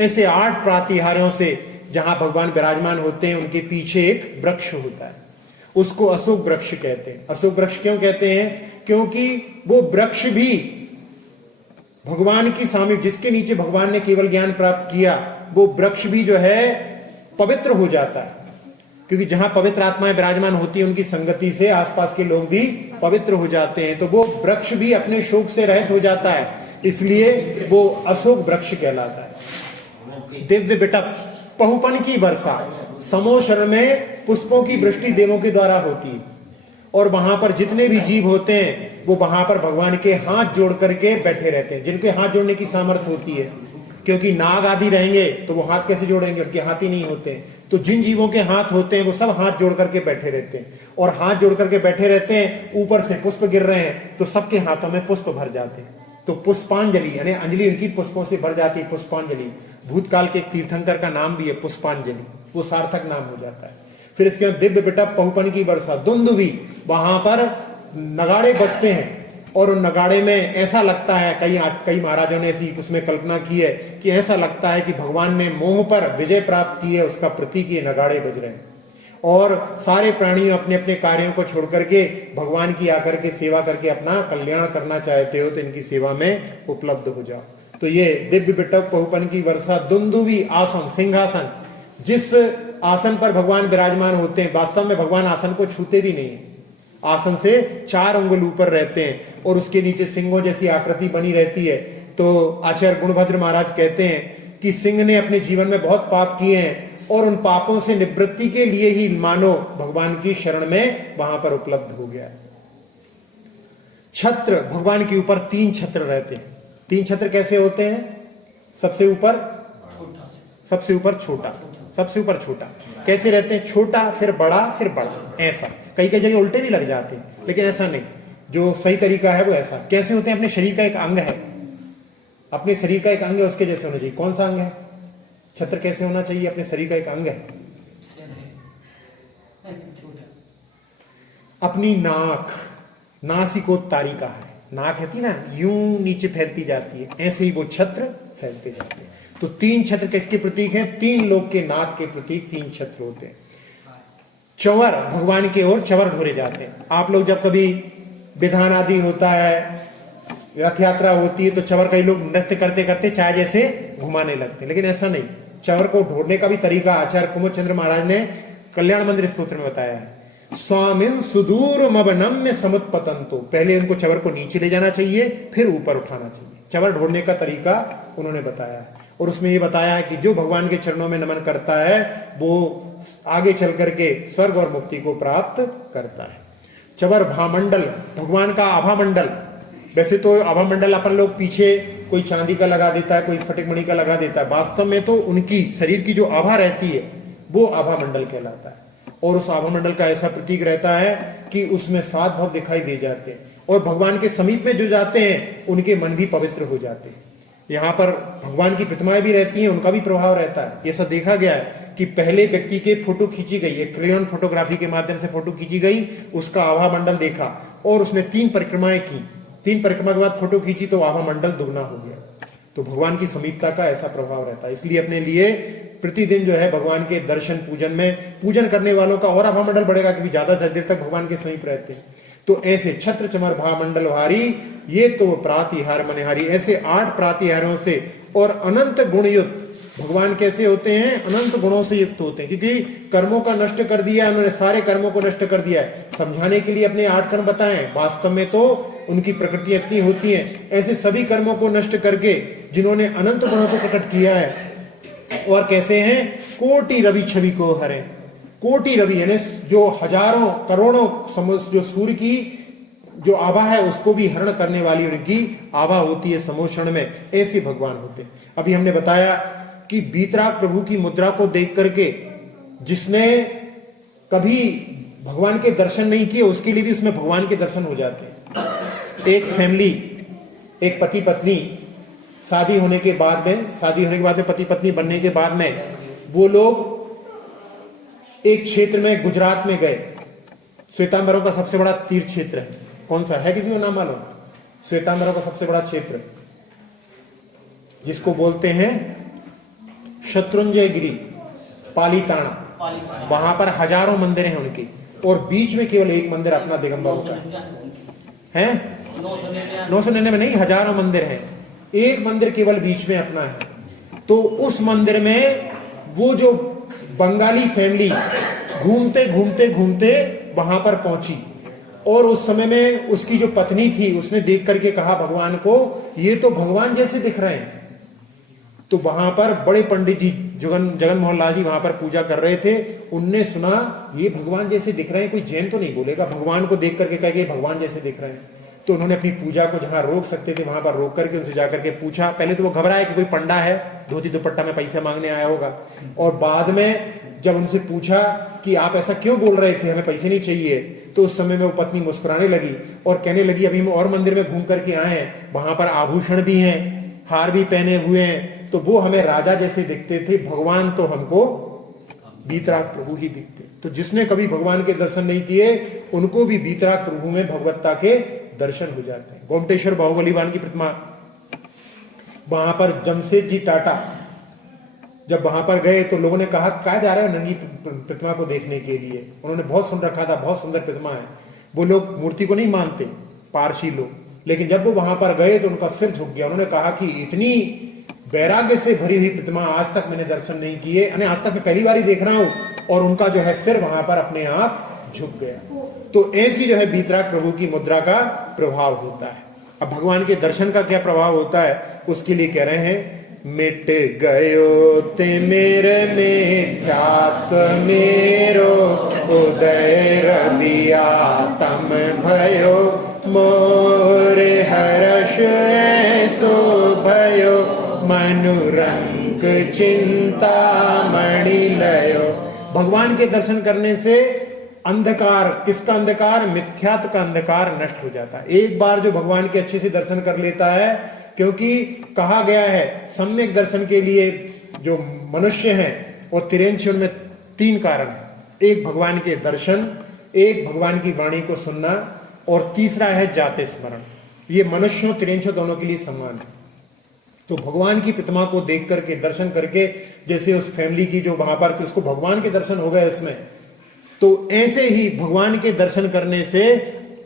ऐसे 8 प्रातिहार्यों से जहां भगवान विराजमान होते हैं उनके पीछे एक वृक्ष होता है, उसको अशोक वृक्ष कहते हैं। अशोक वृक्ष क्यों कहते हैं? क्योंकि वो वृक्ष भी भगवान की सामीप्य, जिसके नीचे भगवान ने केवल ज्ञान प्राप्त किया, वो वृक्ष भी जो है पवित्र हो जाता है। क्योंकि जहां पवित्र आत्माएं विराजमान होती है उनकी संगति से आसपास के लोग भी पवित्र हो जाते हैं, तो वो वृक्ष भी अपने शोक से रहित हो जाता है, इसलिए वो अशोक वृक्ष कहलाता है। दिव्य बिटप पहुपन की वर्षा, समोशरण में पुष्पों की वृष्टि देवों के द्वारा होती है, और वहां पर जितने भी जीव होते हैं वो वहां पर भगवान के हाथ जोड़ करके बैठे रहते हैं, जिनके हाथ जोड़ने की सामर्थ्य होती है। क्योंकि नाग आदि रहेंगे तो वो हाथ कैसे जोड़ेंगे, उनके हाथ ही नहीं होते हैं। तो जिन जीवों के हाथ होते हैं वो सब हाथ जोड़ करके बैठे रहते हैं, और हाथ जोड़ करके बैठे रहते हैं, ऊपर से पुष्प गिर रहे हैं तो सबके हाथों में पुष्प भर जाते हैं। तो पुष्पांजलि यानी अंजलि उनकी पुष्पों से भर जाती है, पुष्पांजलि। भूतकाल के एक तीर्थंकर का नाम भी है पुष्पांजलि, वो सार्थक नाम हो जाता है। फिर इसके बाद दिव्य बिटप पहुपन की वर्षा, दुंदुभी, वहां पर नगाड़े बजते हैं, और उन नगाड़े में ऐसा लगता है, कई महाराजों ने ऐसी उसमें कल्पना की है कि ऐसा लगता है कि भगवान ने मोह पर विजय प्राप्त की है, उसका प्रतीक ये नगाड़े बज रहे हैं। और सारे प्राणी अपने अपने कार्यों को छोड़ करके भगवान की आकर के सेवा करके अपना कल्याण करना चाहते हो तो इनकी सेवा में उपलब्ध हो जाओ। तो ये दिव्य बिटप पहुपन की वर्षा, दुंदुभी आसन, सिंहासन, जिस आसन पर भगवान विराजमान होते हैं, वास्तव में भगवान आसन को छूते भी नहीं है, आसन से 4 अंगुल ऊपर रहते हैं, और उसके नीचे सिंहों जैसी आकृति बनी रहती है। तो आचार्य गुणभद्र महाराज कहते हैं कि सिंह ने अपने जीवन में बहुत पाप किए हैं, और उन पापों से निवृत्ति के लिए ही मानो भगवान की शरण में वहां पर उपलब्ध हो गया। छत्र, भगवान के ऊपर 3 छत्र रहते हैं। 3 छत्र कैसे होते हैं? सबसे ऊपर छोटा, सबसे ऊपर छोटा। कैसे रहते हैं? छोटा फिर बड़ा फिर बड़ा, ऐसा। कई जगह उल्टे भी लग जाते हैं, लेकिन ऐसा नहीं, जो सही तरीका है वो ऐसा। कैसे होते हैं? अपने शरीर का एक अंग है, अपने शरीर का एक अंग है, उसके जैसे होना चाहिए। कौन सा अंग है? छत्र कैसे होना चाहिए? अपने शरीर का एक अंग है। अपनी नाक, नासिकोत्तारिका है, नाक है ना, यूं नीचे फैलती जाती है, ऐसे ही वो छत्र फैलते जाते हैं। तो 3 छत्र किसके प्रतीक हैं? 3 लोक के नाथ के प्रतीक 3 छत्र होते हैं। चंवर, भगवान की ओर चंवर ढोरे जाते हैं। आप लोग जब कभी विधान आदि होता है, रथ यात्रा होती है, तो चंवर कई लोग नृत्य करते करते चाय जैसे घुमाने लगते हैं, लेकिन ऐसा नहीं। चंवर को ढोरने का भी तरीका आचार्य कुमुद चंद्र महाराज ने कल्याण मंदिर स्तोत्र में बताया है। स्वामिन सुदूर मबनम्य समुत्पतंतो, पहले उनको चंवर को नीचे ले जाना चाहिए, फिर ऊपर उठाना चाहिए। चंवर ढोरने का तरीका उन्होंने बताया है, और उसमें ये बताया है कि जो भगवान के चरणों में नमन करता है वो आगे चल करके स्वर्ग और मुक्ति को प्राप्त करता है। चंवर भामंडल, भगवान का आभा मंडल। वैसे तो आभा मंडल अपन लोग पीछे कोई चांदी का लगा देता है, कोई स्फटिक मणि का लगा देता है, वास्तव में तो उनकी शरीर की जो आभा रहती है वो आभा मंडल कहलाता है। और उस आभा मंडल का ऐसा प्रतीक रहता है कि उसमें 7 भव दिखाई दे जाते हैं, और भगवान के समीप में जो जाते हैं उनके मन भी पवित्र हो जाते हैं। यहाँ पर भगवान की प्रतिमाएं भी रहती हैं, उनका भी प्रभाव रहता है। ये सब देखा गया है कि पहले व्यक्ति के फोटो खींची गई, एक क्रेयॉन फोटोग्राफी के माध्यम से फोटो खींची गई, उसका आभा मंडल देखा, और उसने 3 परिक्रमाएं की। 3 परिक्रमा के बाद फोटो खींची तो आभा मंडल दुगना हो गया। तो भगवान की समीपता का ऐसा प्रभाव रहता है। इसलिए अपने लिए प्रतिदिन जो है भगवान के दर्शन पूजन में, पूजन करने वालों का और आभा मंडल बढ़ेगा, क्योंकि ज्यादा देर तक भगवान के समीप रहते हैं। तो ऐसे छत्र चमर भामंडल हारी, ये तो प्रातिहार मनहारी, ऐसे 8 प्रातिहारों से और अनंत गुण युक्त भगवान कैसे होते हैं? अनंत गुणों से युक्त होते हैं, क्योंकि कर्मों का नष्ट कर दिया उन्होंने, सारे कर्मों को नष्ट कर दिया है। समझाने के लिए अपने 8 कर्म बताएं, वास्तव में तो उनकी प्रकृति इतनी होती है। ऐसे सभी कर्मों को नष्ट करके जिन्होंने अनंत गुणों को प्रकट किया है, और कैसे हैं? कोटि रवि छवि को हरे। कोटि रवि यानी जो हजारों करोड़ों जो सूर्य की जो आभा है उसको भी हरण करने वाली उनकी आभा होती है समोषण में, ऐसे भगवान होते हैं। अभी हमने बताया कि बीतराग प्रभु की मुद्रा को देख करके जिसने कभी भगवान के दर्शन नहीं किए उसके लिए भी उसमें भगवान के दर्शन हो जाते हैं। एक फैमिली, एक पति पत्नी शादी होने के बाद में पति पत्नी बनने के बाद में वो लोग एक क्षेत्र में गुजरात में गए, श्वेतांबरों का सबसे बड़ा तीर्थ क्षेत्र है, कौन सा है किसी को नाम मालूम? श्वेतांबरों का सबसे बड़ा क्षेत्र जिसको बोलते हैं शत्रुंजय गिरी, पालीताना, वहां पर हजारों मंदिर हैं उनके, और बीच में केवल एक मंदिर अपना दिगंबरों का है। 999 नहीं, हजारों मंदिर हैं, एक मंदिर केवल बीच में अपना है। तो उस मंदिर में वो जो बंगाली फैमिली घूमते घूमते घूमते वहां पर पहुंची, और उस समय में उसकी जो पत्नी थी उसने देख करके कहा भगवान को, ये तो भगवान जैसे दिख रहे हैं। तो वहां पर बड़े पंडित जी जगन मोहन लाल जी वहां पर पूजा कर रहे थे, उनने सुना ये भगवान जैसे दिख रहे हैं, कोई जैन तो नहीं बोलेगा भगवान को देख करके कहे भगवान जैसे दिख रहे हैं। तो उन्होंने अपनी पूजा को जहां रोक सकते थे वहां पर रोक करके उनसे जाकर के पूछा। पहले तो वो घबराए कि कोई पंडा है, धोती दुपट्टा में पैसे मांगने आया होगा, और बाद में जब उनसे पूछा कि आप ऐसा क्यों बोल रहे थे, हमें पैसे नहीं चाहिए, तो उस समय में वो पत्नी मुस्कुराने लगी और कहने लगी अभी हम और मंदिर में घूम करके आए हैं, वहां पर आभूषण भी हैं, हार भी पहने हुए हैं, तो वो हमें राजा जैसे दिखते थे, भगवान तो हमको बीतराग प्रभु ही दिखते। तो जिसने कभी भगवान के दर्शन नहीं किए उनको भी बीतराग प्रभु में भगवत्ता के दर्शन हो जाते हैं। गोमटेश्वर बाहुबली वाहन की प्रतिमा, वहां पर जमशेद जी टाटा जब वहां पर गए तो लोगों ने कहा कहा जा रहा है नंगी प्रतिमा को देखने के लिए, उन्होंने बहुत सुन रखा था, बहुत सुंदर प्रतिमा है। वो लोग मूर्ति को नहीं मानते, पारसी लोग, लेकिन जब वो वहां पर गए तो उनका सिर झुक गया। उन्होंने कहा कि इतनी वैराग्य से भरी हुई प्रतिमा आज तक मैंने दर्शन नहीं किए, आज तक मैं पहली बार ही देख रहा हूं, और उनका जो है सिर वहां पर अपने आप झुक गया। तो ऐसी जो है बीतराग प्रभु की मुद्रा का प्रभाव होता है। अब भगवान के दर्शन का क्या प्रभाव होता है उसके लिए कह रहे हैं, मिट गयो तिमिर मिथ्यात्व मेरो, उदय रविया तम भयो, मोर हर्ष ऐसो भयो, मनुरंक चिंता मणि लयो। भगवान के दर्शन करने से अंधकार, किसका अंधकार? मिथ्यात्व का अंधकार नष्ट हो जाता है। एक बार जो भगवान के अच्छे से दर्शन कर लेता है, क्योंकि कहा गया है सम्यक दर्शन के लिए जो मनुष्य हैं और 83 उनमें 3 कारण है, एक भगवान के दर्शन, एक भगवान की वाणी को सुनना, और तीसरा है जाते स्मरण। ये मनुष्यों 83 दोनों के लिए समान है। तो भगवान की प्रतिमा को देख करके दर्शन करके, जैसे उस फैमिली की जो वहां पर उसको भगवान के दर्शन हो गए उसमें, तो ऐसे ही भगवान के दर्शन करने से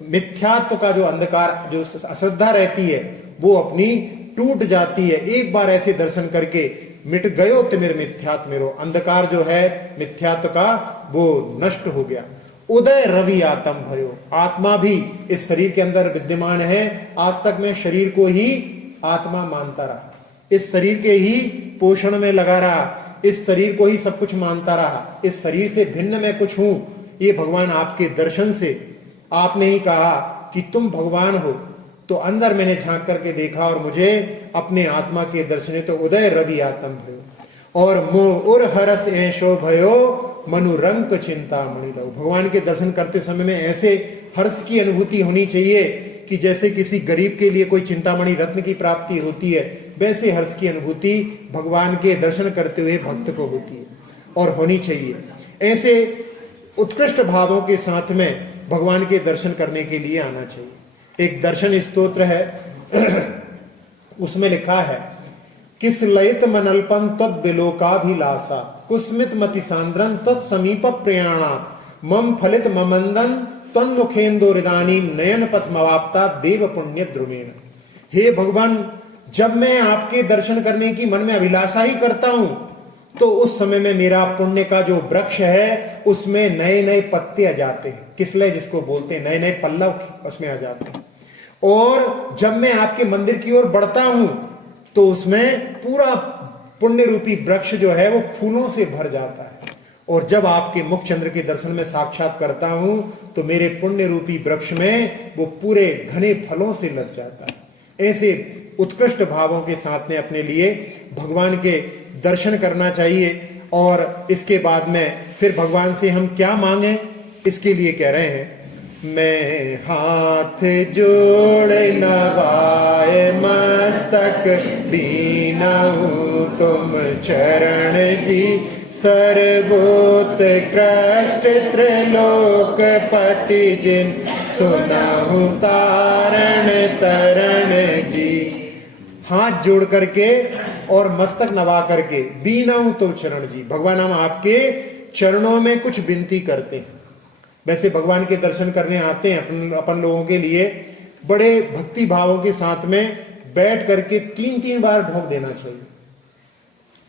मिथ्यात्व का जो अंधकार, जो अश्रद्धा रहती है, वो अपनी टूट जाती है। एक बार ऐसे दर्शन करके मिट गयो तिमिर मिथ्यात्व मेरो, अंधकार जो है मिथ्यात्व का वो नष्ट हो गया। उदय रवि आत्म भयो, आत्मा भी इस शरीर के अंदर विद्यमान है। आज तक मैं शरीर को ही आत्मा मानता रहा, इस शरीर के ही पोषण में लगा रहा, इस शरीर को ही सब कुछ मानता रहा, इस शरीर से भिन्न मैं कुछ हूं। ये भगवान आपके दर्शन से, आपने ही कहा कि तुम भगवान हो, तो अंदर मैंने झांक करके देखा और मुझे अपने आत्मा के दर्शन, तो उदय रवि आत्म भयो, और मोह उर हरस ऐशो भयो, मनुरंक चिंता मणि लो। भगवान के दर्शन करते समय में ऐसे हर्ष की अनुभूति होनी चाहिए कि जैसे किसी गरीब के लिए कोई चिंतामणि रत्न की प्राप्ति होती है, वैसे हर्ष की अनुभूति भगवान के दर्शन करते हुए भक्त को होती है और होनी चाहिए। ऐसे उत्कृष्ट भावों के साथ में भगवान के दर्शन करने के लिए आना चाहिए। एक दर्शन स्तोत्र है, उसमें लिखा है, किस लयित मनल्पम तद बिलोकाभिलाषा, कुस्मित मति सांद्रन तत् समीप प्रयाणा, मम फलित ममंदन तन्मुखेन्दोरिदानीम नयन पथमवाप्ता देव पुण्य द्रुमेण। हे भगवान, जब मैं आपके दर्शन करने की मन में अभिलाषा ही करता हूं, तो उस समय में मेरा पुण्य का जो वृक्ष है उसमें नए नए पत्ते आ जाते हैं, किसलय जिसको बोलते हैं, नए नए पल्लव उसमें आ जाते हैं। और जब मैं आपके मंदिर की ओर बढ़ता हूं तो उसमें पूरा पुण्य रूपी वृक्ष जो है वो फूलों से भर जाता है। और जब आपके मुख चंद्र के दर्शन में साक्षात करता हूं तो मेरे पुण्य रूपी वृक्ष में वो पूरे घने फलों से लग जाता है। ऐसे उत्कृष्ट भावों के साथ में अपने लिए भगवान के दर्शन करना चाहिए। और इसके बाद में फिर भगवान से हम क्या मांगे, इसके लिए कह रहे हैं, मैं हाथ जोड़ नवाए मस्तक बीनाऊं तुम चरण जी, सर्वोत्कृष्ट त्रिलोकपति जिन सुनाऊं तारण तरण जी। हाथ जोड़ करके और मस्तक नवा करके बीनाऊं तो चरण जी, भगवान हम आपके चरणों में कुछ विनती करते हैं। वैसे भगवान के दर्शन करने आते हैं अपन लोगों के लिए बड़े भक्ति भावों के साथ में बैठ करके 3-3 बार ढोक देना चाहिए।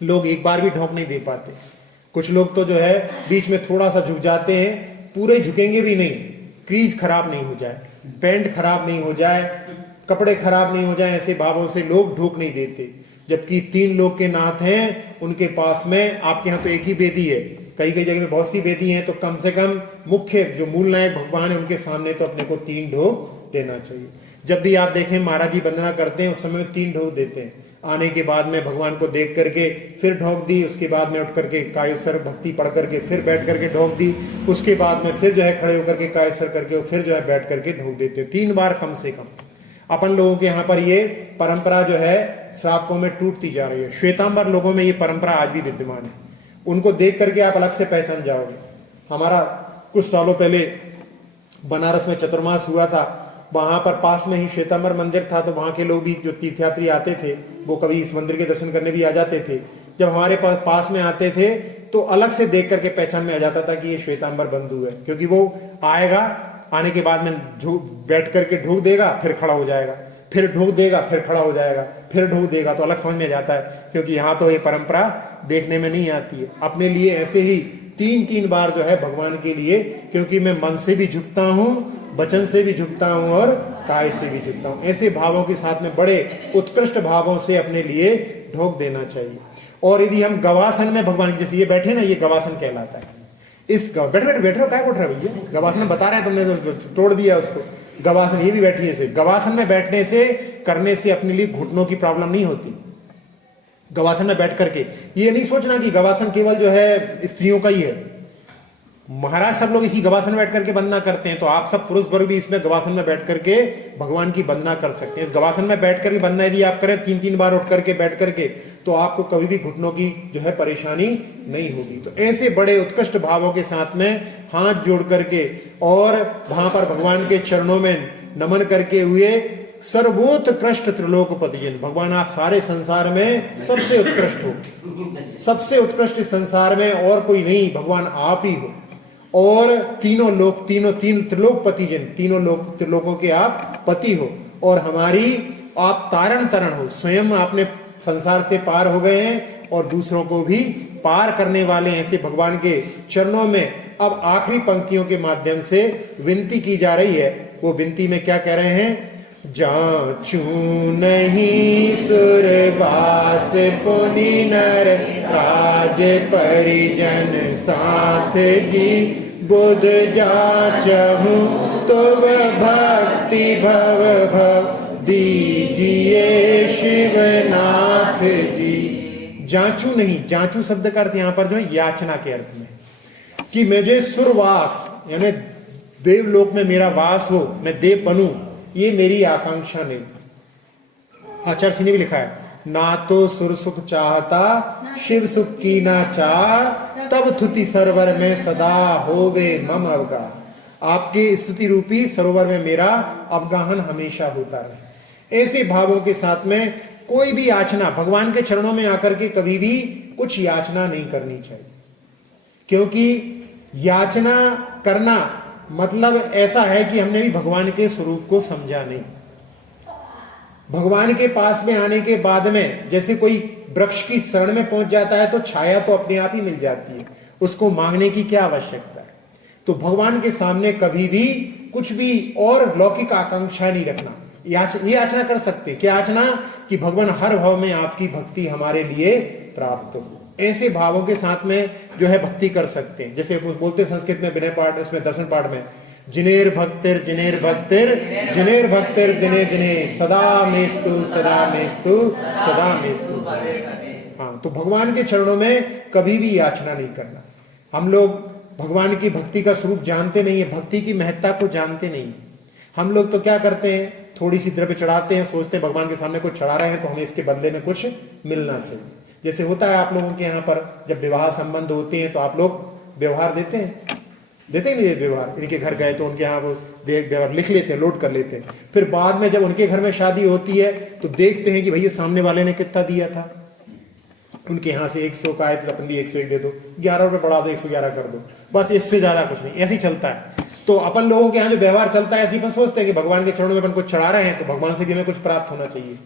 लोग एक बार भी ढोक नहीं दे पाते। कुछ लोग तो जो है बीच में थोड़ा सा झुक जाते हैं, पूरे झुकेंगे भी नहीं, क्रीज खराब नहीं हो जाए, पैंट खराब नहीं हो जाए, कपड़े खराब नहीं हो जाए, ऐसे भावों से लोग ढोक नहीं देते। जबकि 3 लोग के नाथ हैं, उनके पास में आपके यहाँ तो एक ही बेदी है, कई कई जगह में बहुत सी बेदी हैं, तो कम से कम मुख्य जो मूल नायक भगवान है उनके सामने तो अपने को 3 ढोक देना चाहिए। जब भी आप देखें महाराज जी वंदना करते हैं उस समय में 3 ढोक देते हैं। आने के बाद में भगवान को देख करके फिर ढोक दी, उसके बाद में उठ करके कायेश्वर भक्ति पढ़ करके फिर बैठ करके ढोक दी, उसके बाद में फिर जो है खड़े होकर के कायेश्वर करके फिर जो है बैठ करके ढोक देते हैं। 3 बार कम से कम। अपन लोगों के यहाँ पर ये परंपरा जो है श्रावकों में टूटती जा रही है। श्वेतांबर लोगों में ये परंपरा आज भी विद्यमान है। उनको देख करके आप अलग से पहचान जाओगे। हमारा कुछ सालों पहले बनारस में चतुर्मास हुआ था, वहां पर पास में ही श्वेतांबर मंदिर था, तो वहां के लोग भी जो तीर्थयात्री आते थे वो कभी इस मंदिर के दर्शन करने भी आ जाते थे। जब हमारे पास में आते थे तो अलग से देख करके पहचान में आ जाता था कि ये श्वेतांबर बंधु है, क्योंकि वो आएगा, आने के बाद में बैठ करके ढूक देगा, फिर खड़ा हो जाएगा, फिर ढूक देगा, फिर खड़ा हो जाएगा, फिर ढूक देगा, तो अलग समझ में जाता है। क्योंकि यहाँ तो ये परंपरा देखने में नहीं आती है। अपने लिए ऐसे ही 3-3 बार जो है भगवान के लिए, क्योंकि मैं मन से भी झुकता हूँ, वचन से भी झुकता हूँ और काय से भी झुकता हूँ, ऐसे भावों के साथ में बड़े उत्कृष्ट भावों से अपने लिए ढोक देना चाहिए। और यदि हम गवासन में भगवान की, जैसे ये बैठे ना, ये गवासन कहलाता है। इस बैठ रहे हो, क्या उठ रहा है भैया, गवासन बता रहे हैं, तुमने तो तोड़ दिया उसको। गवासन, ये भी बैठिए से। गवासन में बैठने से, करने से अपने लिए घुटनों की प्रॉब्लम नहीं होती। गवासन में बैठ करके ये नहीं सोचना कि गवासन केवल जो है स्त्रियों का ही है। महाराज सब लोग इसी गवासन में बैठ करके वंदना करते हैं, तो आप सब पुरुष वर्ग भी इसमें गवासन में बैठ करके भगवान की वंदना कर सकते हैं। इस गवासन में बैठ कर भी वंदना यदि आप करें 3-3 बार उठ करके बैठ करके, तो आपको कभी भी घुटनों की जो है परेशानी नहीं होगी। तो ऐसे बड़े उत्कृष्ट भावों के साथ में हाथ जोड़ करके और वहां पर भगवान के चरणों में नमन करके हुए सर्वोत्कृष्ट त्रिलोकपति जिन, भगवान आप सारे संसार में सबसे उत्कृष्ट हो, सबसे उत्कृष्ट संसार में और कोई नहीं, भगवान आप ही हो। और तीनों लोक, तीन त्रिलोकपति जिन, तीनों लोक त्रिलोकों के आप पति हो, और हमारी आप तारण तरण हो। स्वयं आपने संसार से पार हो गए हैं और दूसरों को भी पार करने वाले ऐसे भगवान के चरणों में अब आखिरी पंक्तियों के माध्यम से विनती की जा रही है। वो विनती में क्या कह रहे हैं? जाचू नहीं सुरवास पुनि नर राज परिजन साथ जी, बुध जाचहु तो भक्ति भव भव दीजिए शिवनाथ जी। जांचू नहीं, जांचू शब्द का अर्थ यहां पर जो है याचना के अर्थ में, कि मुझे सुरवास यानी देवलोक में मेरा वास हो, मैं देव बनूं, ये मेरी आकांक्षा नहीं। आचार्य सिंह ने भी लिखा है, ना तो सुर सुख चाहता शिव सुख की ना चाह, तब थुति सरोवर में सदा होवे मम अवगाह। आपके स्तुति रूपी सरोवर में मेरा अवगाहन हमेशा होता रहे। ऐसे भावों के साथ में कोई भी याचना, भगवान के चरणों में आकर के कभी भी कुछ याचना नहीं करनी चाहिए, क्योंकि याचना करना मतलब ऐसा है कि हमने भी भगवान के स्वरूप को समझा नहीं। भगवान के पास में आने के बाद में जैसे कोई वृक्ष की शरण में पहुंच जाता है तो छाया तो अपने आप ही मिल जाती है, उसको मांगने की क्या आवश्यकता है। तो भगवान के सामने कभी भी कुछ भी और लौकिक आकांक्षा नहीं रखना। ये याचना कर सकते, क्या याचना? कि भगवान हर भाव में आपकी भक्ति हमारे लिए प्राप्त हो। ऐसे भावों के साथ में जो है भक्ति कर सकते हैं। जैसे बोलते हैं संस्कृत में विनय पाठ, इसमें दर्शन पाठ में, जिनेर भक्तिर जिनेर भक्तिर जिनेर भक्तिर दिने दिने सदा मेस्तु सदा मेस्तु सदा मेस्तु। हाँ, तो भगवान के चरणों में कभी भी याचना नहीं करना। हम लोग भगवान की भक्ति का स्वरूप जानते नहीं है, भक्ति की महत्ता को जानते नहीं है। हम लोग तो क्या करते हैं, थोड़ी सी द्रव्य चढ़ाते हैं, सोचते हैं भगवान के सामने कुछ चढ़ा रहे हैं तो हमें इसके बदले में कुछ मिलना चाहिए। जैसे होता है आप लोगों के यहाँ पर जब विवाह संबंध होते हैं तो आप लोग व्यवहार देते हैं, देते नहीं देते व्यवहार? इनके घर गए तो उनके यहाँ वो व्यवहार लिख लेते हैं, लोड कर लेते हैं। फिर बाद में जब उनके घर में शादी होती है तो देखते हैं कि भैया सामने वाले ने कितना दिया था, उनके यहाँ से 100 का आए तो अपन भी 101 दे दो, 11 रुपये बढ़ा दो, 111 कर दो, बस इससे ज्यादा कुछ नहीं। ऐसे ही चलता है। तो अपन लोगों के यहाँ जो व्यवहार चलता है, ऐसे ही अपन सोचते हैं कि भगवान के चरणों में अपन कुछ चढ़ा रहे हैं तो भगवान से भी हमें कुछ प्राप्त होना चाहिए।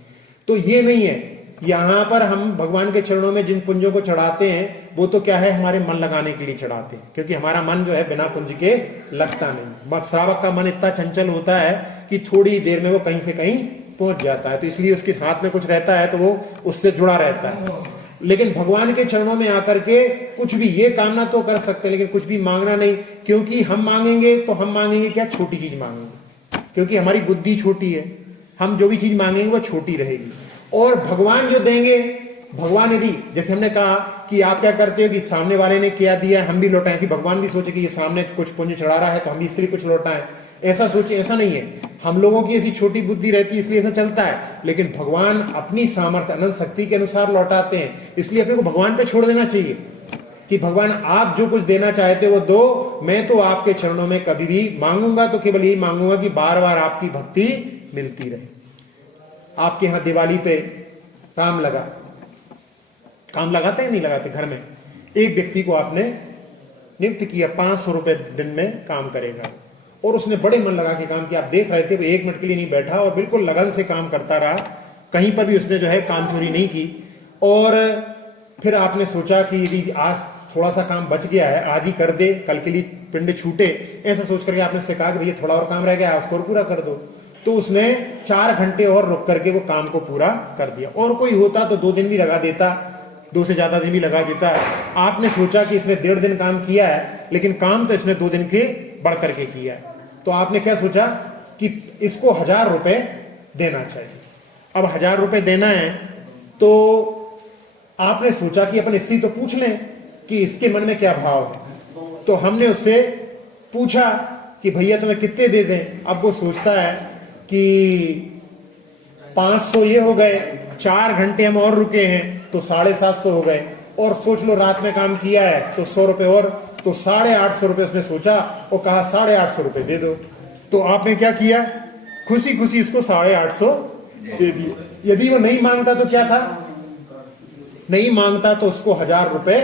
तो ये नहीं है। यहाँ पर हम भगवान के चरणों में जिन पुंजों को चढ़ाते हैं वो तो क्या है, हमारे मन लगाने के लिए चढ़ाते हैं, क्योंकि हमारा मन जो है बिना पुंज के लगता नहीं। श्रावक का मन इतना चंचल होता है कि थोड़ी देर में वो कहीं से कहीं पहुंच जाता है, तो इसलिए उसके हाथ में कुछ रहता है तो वो उससे जुड़ा रहता है। लेकिन भगवान के चरणों में आकर के कुछ भी ये कामना तो कर सकते हैं, लेकिन कुछ भी मांगना नहीं, क्योंकि हम मांगेंगे तो हम मांगेंगे क्या, छोटी चीज मांगेंगे, क्योंकि हमारी बुद्धि छोटी है। हम जो भी चीज मांगेंगे वो छोटी रहेगी। और भगवान जो देंगे, भगवान यदि जैसे हमने कहा कि आप क्या करते हो कि सामने वाले ने क्या दिया है हम भी लौटाएं, ऐसी भगवान भी सोचे कि ये सामने कुछ पुण्य चढ़ा रहा है तो हम भी इसके लिए कुछ लौटाएं, ऐसा सोचे। ऐसा नहीं है, हम लोगों की ऐसी छोटी बुद्धि रहती है इसलिए ऐसा चलता है। लेकिन भगवान अपनी सामर्थ्य अनंत शक्ति के अनुसार लौटाते हैं, इसलिए अपने को भगवान पे छोड़ देना चाहिए कि भगवान आप जो कुछ देना चाहते हो वो दो, मैं तो आपके चरणों में कभी भी मांगूंगा तो केवल यही मांगूंगा कि बार बार आपकी भक्ति मिलती रहे। आपके यहाँ दिवाली पे काम लगा, काम लगाते हैं नहीं लगाते? घर में एक व्यक्ति को आपने नियुक्त किया, 500 रुपए दिन में काम करेगा, और उसने बड़े मन लगा के काम किया। आप देख रहे थे वो 1 मिनट के लिए नहीं बैठा और बिल्कुल लगन से काम करता रहा, कहीं पर भी उसने जो है काम चोरी नहीं की। और फिर आपने सोचा कि यदि आज थोड़ा सा काम बच गया है आज ही कर दे, कल के लिए पिंड छूटे, ऐसा सोच करके आपने से कहा कि भैया थोड़ा और काम रह गया है उसको और पूरा कर दो। तो उसने 4 घंटे और रुक करके वो काम को पूरा कर दिया। और कोई होता तो 2 दिन भी लगा देता, 2 से ज्यादा दिन भी लगा देता। आपने सोचा कि इसने 1.5 दिन काम किया है, लेकिन काम तो इसने 2 दिन के बढ़ करके किया है। तो आपने क्या सोचा कि इसको 1000 रुपए देना चाहिए। अब 1000 रुपए देना है तो आपने सोचा कि अपन इससे तो पूछ लें कि इसके मन में क्या भाव है। तो हमने उससे पूछा कि भैया तुम्हें कितने दे दें। अब वो सोचता है कि 500 ये हो गए, 4 घंटे हम और रुके हैं तो 750 हो गए, और सोच लो रात में काम किया है तो 100 रुपए और, तो 850 रुपए उसने सोचा और कहा 850 रुपए दे दो। तो आपने क्या किया, खुशी खुशी इसको 850 दे दिए। यदि वो नहीं मांगता तो क्या था, नहीं मांगता तो उसको 1000 रुपए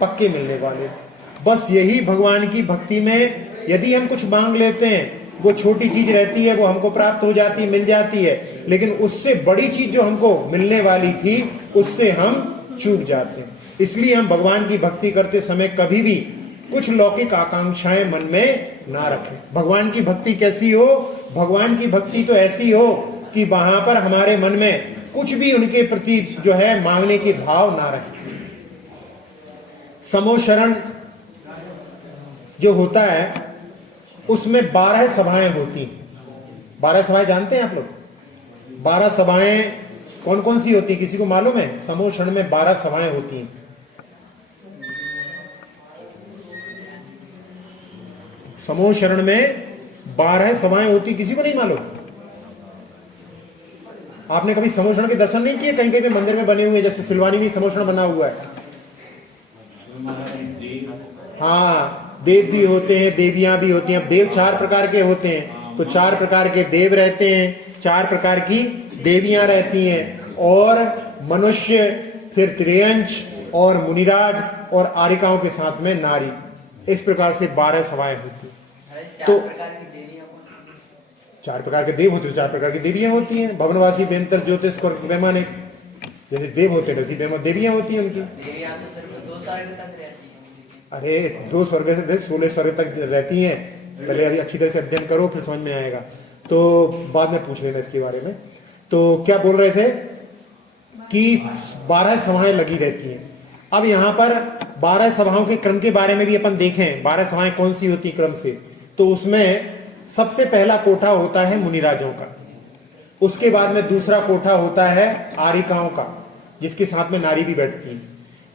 पक्के मिलने वाले थे। बस यही भगवान की भक्ति में यदि हम कुछ मांग लेते हैं, वो छोटी चीज रहती है, वो हमको प्राप्त हो जाती है, मिल जाती है, लेकिन उससे बड़ी चीज जो हमको मिलने वाली थी उससे हम चूक जाते हैं। इसलिए हम भगवान की भक्ति करते समय कभी भी कुछ लौकिक आकांक्षाएं मन में ना रखें। भगवान की भक्ति कैसी हो, भगवान की भक्ति तो ऐसी हो कि वहां पर हमारे मन में कुछ भी उनके प्रति जो है मांगने के भाव ना रहे। समोशरण जो होता है उसमें 12 सभाएं होती हैं। 12 सभाएं जानते हैं आप लोग? 12 सभाएं कौन कौन सी होती है, किसी को मालूम है? समोशरण में 12 सभाएं होती हैं। समोशरण में 12 सभाएं होती, किसी को नहीं मालूम? आपने कभी समोशरण के दर्शन नहीं किए? कहीं कहीं पे मंदिर में बने हुए, जैसे सिलवानी में समोशरण बना हुआ है। हाँ, देव भी होते हैं, देवियां भी होती हैं। अब देव 4 प्रकार के होते हैं, तो 4 प्रकार के देव रहते हैं, 4 प्रकार की देवियां रहती हैं, और मनुष्य, फिर त्रियंच और मुनिराज और आरिकाओं के साथ में नारी। इस प्रकार से 12 सभाएं होती हैं। तो 4 प्रकार के देव होते हैं, 4 प्रकार की देवियां होती हैं। भवनवासी, बेंतर, ज्योतिष और वैमानिक, जैसे देव होते हैं वैसी देवियां होती हैं उनकी। अरे 2 स्वर्ग से 16 स्वर्ग तक रहती हैं। पहले अभी अच्छी तरह से अध्ययन करो, फिर समझ में आएगा, तो बाद में पूछ लेना इसके बारे में। तो क्या बोल रहे थे कि 12 सभाएं लगी रहती हैं। अब यहाँ पर 12 सभाओं के क्रम के बारे में भी अपन देखें, 12 सभाएं कौन सी होती क्रम से। तो उसमें सबसे पहला कोठा होता है मुनिराजों का, उसके बाद में दूसरा कोठा होता है आरिकाओं का, जिसके साथ में नारी भी बैठती है,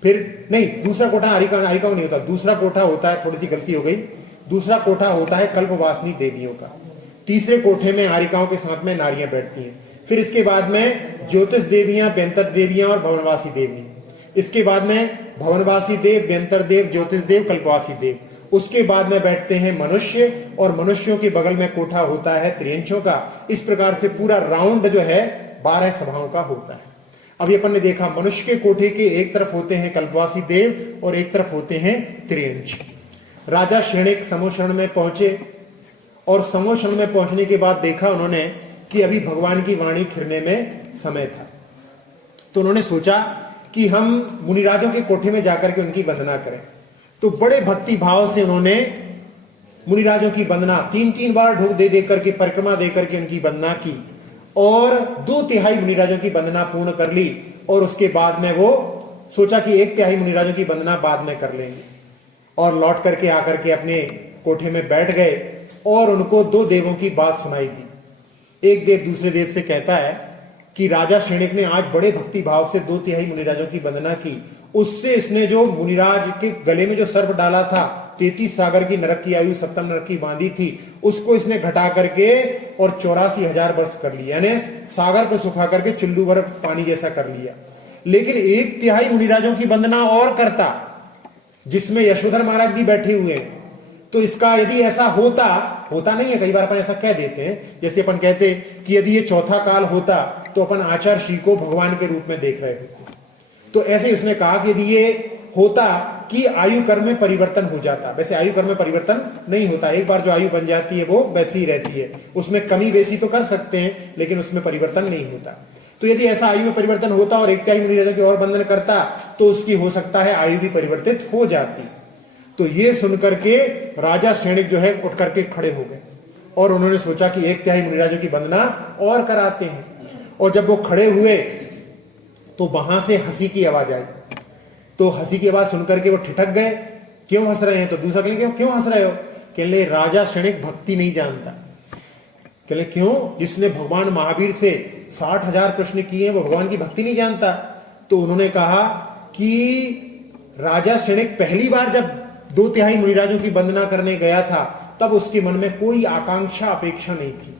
फिर नहीं, दूसरा कोठा आरिकाओं नहीं होता, दूसरा कोठा होता है, थोड़ी सी गलती हो गई, दूसरा कोठा होता है कल्पवासिनी देवियों का। तीसरे कोठे में आरिकाओं के साथ में नारियां बैठती हैं। फिर इसके बाद में ज्योतिष देवियां, व्यंतर देवियां और भवनवासी देवी। इसके बाद में भवनवासी देव, व्यंतर देव, ज्योतिष देव, कल्पवासी देव। उसके बाद में बैठते हैं मनुष्य, और मनुष्यों के बगल में कोठा होता है त्रियंचों का। इस प्रकार से पूरा राउंड जो है 12 सभाओं का होता है। अभी अपन ने देखा मनुष्य के कोठे के एक तरफ होते हैं कल्पवासी देव और एक तरफ होते हैं त्रियंच। राजा श्रेणिक समोशरण में पहुंचे, और समोशरण में पहुंचने के बाद देखा उन्होंने कि अभी भगवान की वाणी खिरने में समय था। तो उन्होंने सोचा कि हम मुनिराजों के कोठे में जाकर के उनकी वंदना करें। तो बड़े भक्ति भाव से उन्होंने मुनिराजों की वंदना 3-3 बार ढोक दे करके, परिक्रमा दे करके उनकी वंदना की, और 2/3 मुनिराजों की वंदना पूर्ण कर ली। और उसके बाद में वो सोचा कि 1/3 मुनिराजों की वंदना बाद में कर लेंगे, और लौट करके आकर के अपने कोठे में बैठ गए। और उनको 2 देवों की बात सुनाई दी। एक देव दूसरे देव से कहता है कि राजा श्रेणिक ने आज बड़े भक्ति भाव से 2/3 मुनिराजों की वंदना की, उससे इसने जो मुनिराज के गले में जो सर्प डाला था, 33 सागर की नरक की आयु, 7 नरक की बांधी थी, उसको इसने घटा करके और 84,000 वर्ष कर लिया, यानी सागर को सुखा करके चुल्लू भर पानी जैसा कर लिया। लेकिन 1/3 मुनिराजों की वंदना और करता, जिसमें यशोधर महाराज भी बैठे हुए हैं। तो इसका यदि ऐसा होता नहीं है, कई बार अपन ऐसा कह देते हैं, जैसे अपन कहते कि यदि ये चौथा काल होता तो अपन आचार्य श्री को भगवान के रूप में देख रहे होते। तो ऐसे उसने कहा कि यदि ये होता कि आयु कर्म में परिवर्तन हो जाता। वैसे आयु कर्म में परिवर्तन नहीं होता, एक बार जो आयु बन जाती है वो वैसी ही रहती है, उसमें कमी बेसी तो कर सकते हैं लेकिन उसमें परिवर्तन नहीं होता। तो यदि ऐसा आयु में परिवर्तन होता और 1/3 मुनिराजों की और वंदन करता तो उसकी हो सकता है आयु भी परिवर्तित हो जाती। तो ये सुनकर के राजा श्रेणिक जो है उठ करके खड़े हो गए, और उन्होंने सोचा कि 1/3 मुनिराजों की वंदना और कराते हैं। और जब वो खड़े हुए तो वहां से हंसी की आवाज आई। तो हंसी की आवाज सुनकर के वो ठिठक गए, क्यों हंस रहे हैं? तो दूसरा कहले क्यों हंस रहे हो? कहले राजा श्रेणिक भक्ति नहीं जानता। कहले क्यों? जिसने भगवान महावीर से 60,000 प्रश्न किए हैं वो भगवान की भक्ति नहीं जानता। तो उन्होंने कहा कि राजा श्रेणिक पहली बार जब 2/3 मुनिराजों की वंदना करने गया था तब उसके मन में कोई आकांक्षा अपेक्षा नहीं थी,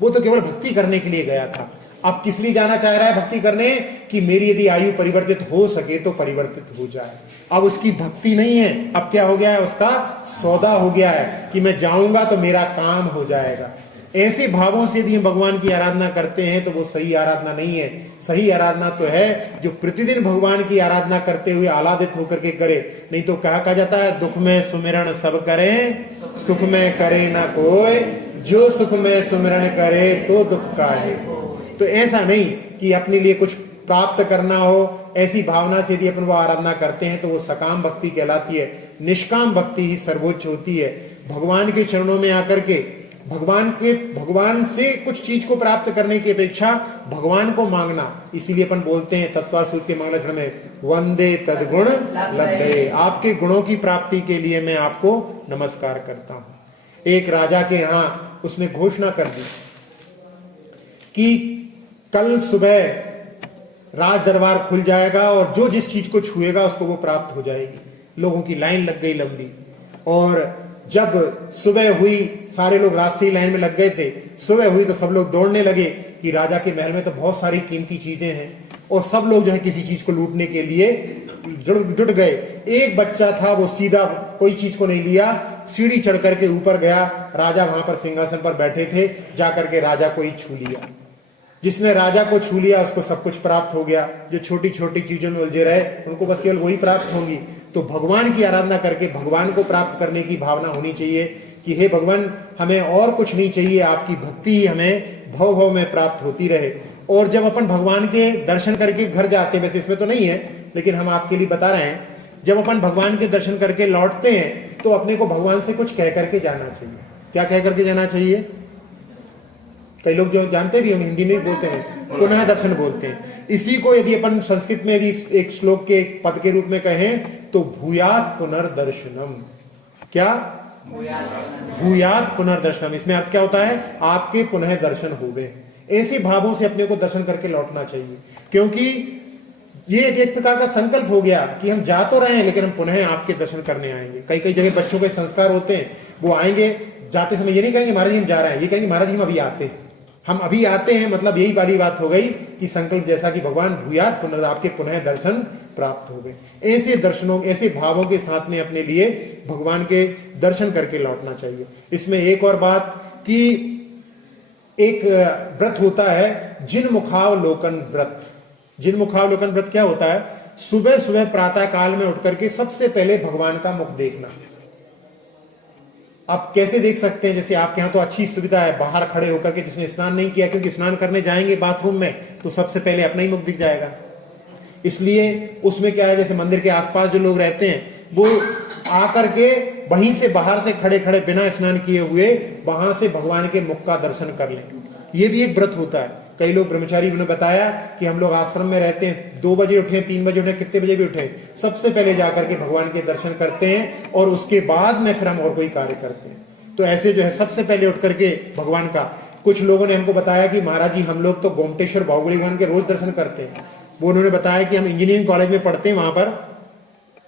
वो तो केवल भक्ति करने के लिए गया था। अब किस लिए जाना चाह रहा है भक्ति करने? कि मेरी यदि आयु परिवर्तित हो सके तो परिवर्तित हो जाए। अब उसकी भक्ति नहीं है, अब क्या हो गया है? उसका सौदा हो गया है कि मैं जाऊंगा तो मेरा काम हो जाएगा। ऐसे भावों से यदि हम भगवान की आराधना करते हैं तो वो सही आराधना नहीं है। सही आराधना तो है जो प्रतिदिन भगवान की आराधना करते हुए आह्लादित होकर के करे। नहीं तो कहा जाता है दुख में सुमिरन सब करें, सुख में करे ना कोई, जो सुख में सुमिरन करे तो दुख काहे। तो ऐसा नहीं कि अपने लिए कुछ प्राप्त करना हो, ऐसी भावना से यदि अपन वो आराधना करते हैं तो वो सकाम भक्ति कहलाती है। निष्काम भक्ति ही सर्वोच्च होती है। भगवान के चरणों में आकर के भगवान से कुछ चीज को प्राप्त करने की अपेक्षा भगवान को मांगना। इसीलिए अपन बोलते हैं तत्वार सूत्र के मंगलाचरण में वंदे तद्गुण लब्धे, आपके गुणों की प्राप्ति के लिए मैं आपको नमस्कार करता हूं। एक राजा के यहाँ उसने घोषणा कर दी कि कल सुबह राज दरबार खुल जाएगा और जो जिस चीज को छुएगा उसको वो प्राप्त हो जाएगी। लोगों की लाइन लग गई लंबी, और जब सुबह हुई सारे लोग रात से ही लाइन में लग गए थे। सुबह हुई तो सब लोग दौड़ने लगे कि राजा के महल में तो बहुत सारी कीमती चीजें हैं, और सब लोग जो है किसी चीज को लूटने के लिए जुट गए। एक बच्चा था वो सीधा कोई चीज को नहीं लिया, सीढ़ी चढ़ करके ऊपर गया। राजा वहां पर सिंहासन पर बैठे थे, जाकर के राजा को ही छू लिया। जिसने राजा को छू लिया उसको सब कुछ प्राप्त हो गया। जो छोटी छोटी चीजों में उलझे रहे उनको बस केवल वही प्राप्त होंगी। तो भगवान की आराधना करके भगवान को प्राप्त करने की भावना होनी चाहिए कि हे भगवान हमें और कुछ नहीं चाहिए, आपकी भक्ति ही हमें भव भव में प्राप्त होती रहे। और जब अपन भगवान के दर्शन करके घर जाते हैं, वैसे इसमें तो नहीं है लेकिन हम आपके लिए बता रहे हैं, जब अपन भगवान के दर्शन करके लौटते हैं तो अपने को भगवान से कुछ कह करके जाना चाहिए। क्या कह करके जाना चाहिए? कई लोग जो जानते भी होंगे हिंदी में भी बोलते हैं, पुनः दर्शन बोलते हैं। इसी को यदि अपन संस्कृत में यदि एक श्लोक के एक पद के रूप में कहें तो भूयात पुनर्दर्शनम। क्या? भूयात पुनर्दर्शनम। इसमें अर्थ क्या होता है? आपके पुनः दर्शन हो गए। ऐसे भावों से अपने को दर्शन करके लौटना चाहिए, क्योंकि ये एक प्रकार का संकल्प हो गया कि हम जा तो रहे हैं लेकिन हम पुनः आपके दर्शन करने आएंगे। कई कई जगह बच्चों के संस्कार होते हैं, वो आएंगे, जाते समय ये नहीं कहेंगे महाराज जी हम जा रहे हैं, ये कहेंगे महाराज जी हम अभी आते हैं, हम अभी आते हैं। मतलब यही बारी बात हो गई कि संकल्प जैसा कि भगवान भूयात पुनः आपके पुनः दर्शन प्राप्त हो गए। ऐसे दर्शनों, ऐसे भावों के साथ में अपने लिए भगवान के दर्शन करके लौटना चाहिए। इसमें एक और बात कि एक व्रत होता है जिनमुखावलोकन व्रत। जिनमुखावलोकन व्रत क्या होता है? सुबह सुबह प्रातः काल में उठ करके सबसे पहले भगवान का मुख देखना। आप कैसे देख सकते हैं? जैसे आपके यहाँ तो अच्छी सुविधा है, बाहर खड़े होकर के, जिसने स्नान नहीं किया, क्योंकि स्नान करने जाएंगे बाथरूम में तो सबसे पहले अपना ही मुख दिख जाएगा। इसलिए उसमें क्या है, जैसे मंदिर के आसपास जो लोग रहते हैं वो आकर के वहीं से बाहर से खड़े खड़े बिना स्नान किए हुए वहां से भगवान के मुख का दर्शन कर लें। ये भी एक व्रत होता है। कई लोग ब्रह्मचारी ने बताया कि हम लोग आश्रम में रहते हैं, 2 बजे उठे, 3 बजे उठे, कितने बजे भी उठे, सबसे पहले जाकर के भगवान के दर्शन करते हैं और उसके बाद में फिर हम और कोई कार्य करते हैं। तो ऐसे जो है सबसे पहले उठ करके भगवान का, कुछ लोगों ने हमको बताया कि महाराज जी हम लोग तो गोमटेश्वर बाहुबली भगवान के रोज दर्शन करते हैं। वो उन्होंने बताया कि हम इंजीनियरिंग कॉलेज में पढ़ते हैं, वहां पर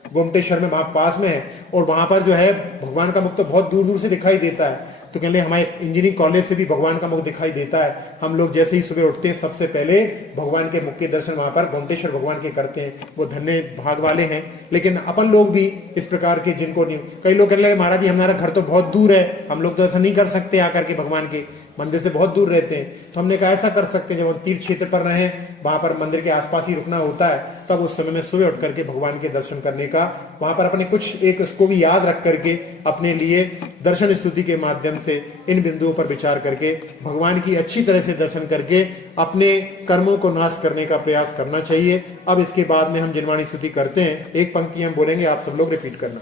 गोमटेश्वर में, वहां पास में है, और वहां पर जो है भगवान का मुख तो बहुत दूर दूर से दिखाई देता है। तो कहने हमारे इंजीनियरिंग कॉलेज से भी भगवान का मुख दिखाई देता है। हम लोग जैसे ही सुबह उठते हैं सबसे पहले भगवान के मुख के दर्शन वहां पर गोमटेश्वर भगवान के करते हैं। वो धन्य भाग वाले हैं। लेकिन अपन लोग भी इस प्रकार के, जिनको नहीं, कई लोग कहने लगे महाराज जी हमारा घर तो बहुत दूर है, हम लोग तो ऐसा नहीं कर सकते आकर के, भगवान के मंदिर से बहुत दूर रहते हैं। तो हमने कहा ऐसा कर सकते हैं, जब हम तीर्थ क्षेत्र पर रहें, वहां पर मंदिर के आसपास ही रुकना होता है, तब उस समय में सुबह उठ करके भगवान के दर्शन करने का, वहां पर अपने कुछ एक उसको भी याद रख करके अपने लिए दर्शन स्तुति के माध्यम से इन बिंदुओं पर विचार करके भगवान की अच्छी तरह से दर्शन करके अपने कर्मों को नाश करने का प्रयास करना चाहिए। अब इसके बाद में हम जिनवाणी स्तुति करते हैं, एक पंक्ति हम बोलेंगे, आप सब लोग रिपीट करना।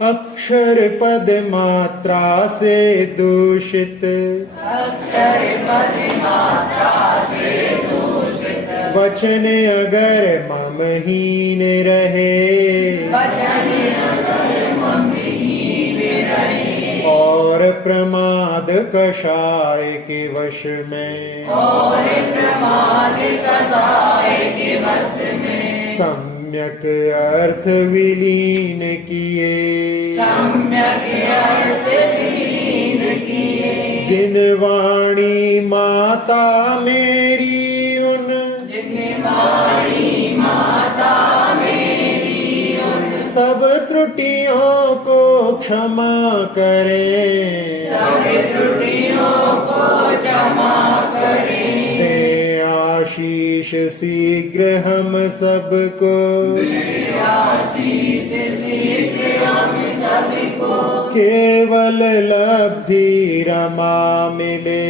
अक्षर पद मात्रा से दूषित, अक्षर पद मात्रा से दूषित, वचन अगर ममहीन रहे, वचन अगर ममहीन रहे, और प्रमाद कषाय के वश में, और प्रमाद कषाय के वश में, सम्यक अर्थ विलीन किए, सम्यक अर्थ विलीन किए, जिन वाणी माता मेरी उन, जिन वाणी माता मेरी उन, सब त्रुटियों को क्षमा करे, सब त्रुटियों को क्षमा करे, आशीष शीघ्र हम सबको, आशीष शीघ्र हम सबको, केवल लब्धि रमा मिले,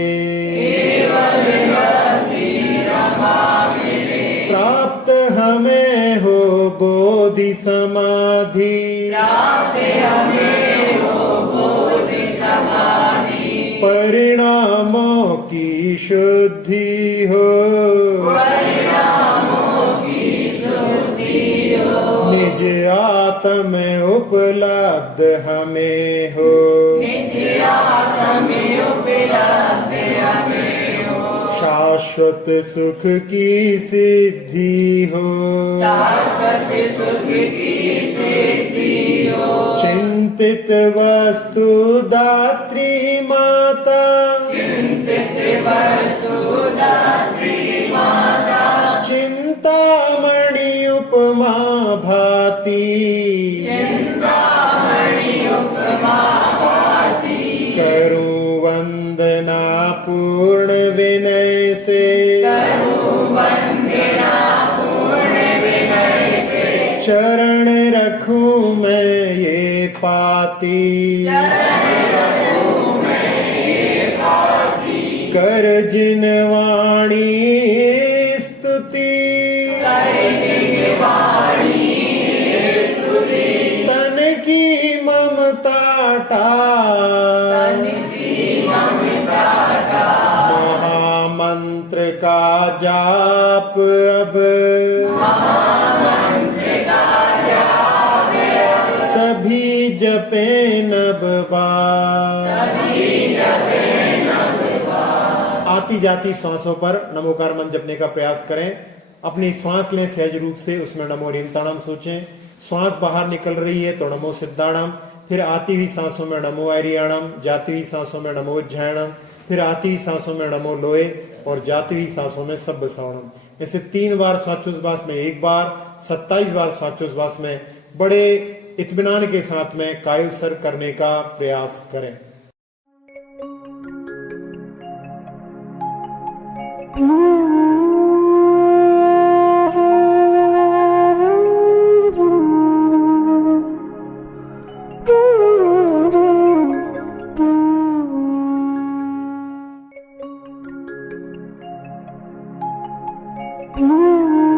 केवल लब्धि रमा मिले, प्राप्त हमें हो बोधि समाधि, प्राप्त हमें हो बोधि समाधि, परिणामों की शुद्धि हो, निज आत्म उपलब्ध हमें हो, निज आत्म उपलब्ध हमें हो, शाश्वत सुख की सिद्धि हो, शाश्वत सुख की सिद्धि हो, चिंतित वस्तु दात्री माता, चिंतित वस्तु दात्री माता, चिंतामणि उपमा भाति, चिंतामणि उपमा भाति, करूं वंदना पूर्ण विनय से, करूं वंदना पूर्ण विनय से, चरण रखूं मैं ये पाती, चरण रखूं मैं ये पाती, कर जिन वाणी स्तुति, कर जिन वाणी स्तुति, तन की ममता टाल, तन की ममता टाल, महामंत्र का जाप अब, महामंत्र का जाप अब, सभी जपे नब बार, सभी जपे नब बार। आती जाती सांसों पर नमोकार मंत्र जपने का प्रयास करें। अपनी श्वास लें सहज रूप से, उसमें नमो रिंताणम सोचें। श्वास बाहर निकल रही है तो नमो सिद्धाणम, फिर आती हुई सांसों में नमो आर्याणम, जाती हुई सांसों में नमो उज्जैनम, फिर आती हुई सांसों में नमो लोए और जाती हुई सांसों में सब्ब श्रवणम। ऐसे 3 बार श्वासोच्छ्वास में, 1 बार, 27 बार श्वासोच्छ्वास में बड़े इत्मीनान के साथ में कायोत्सर्ग करने का प्रयास करें। Mm-hmm.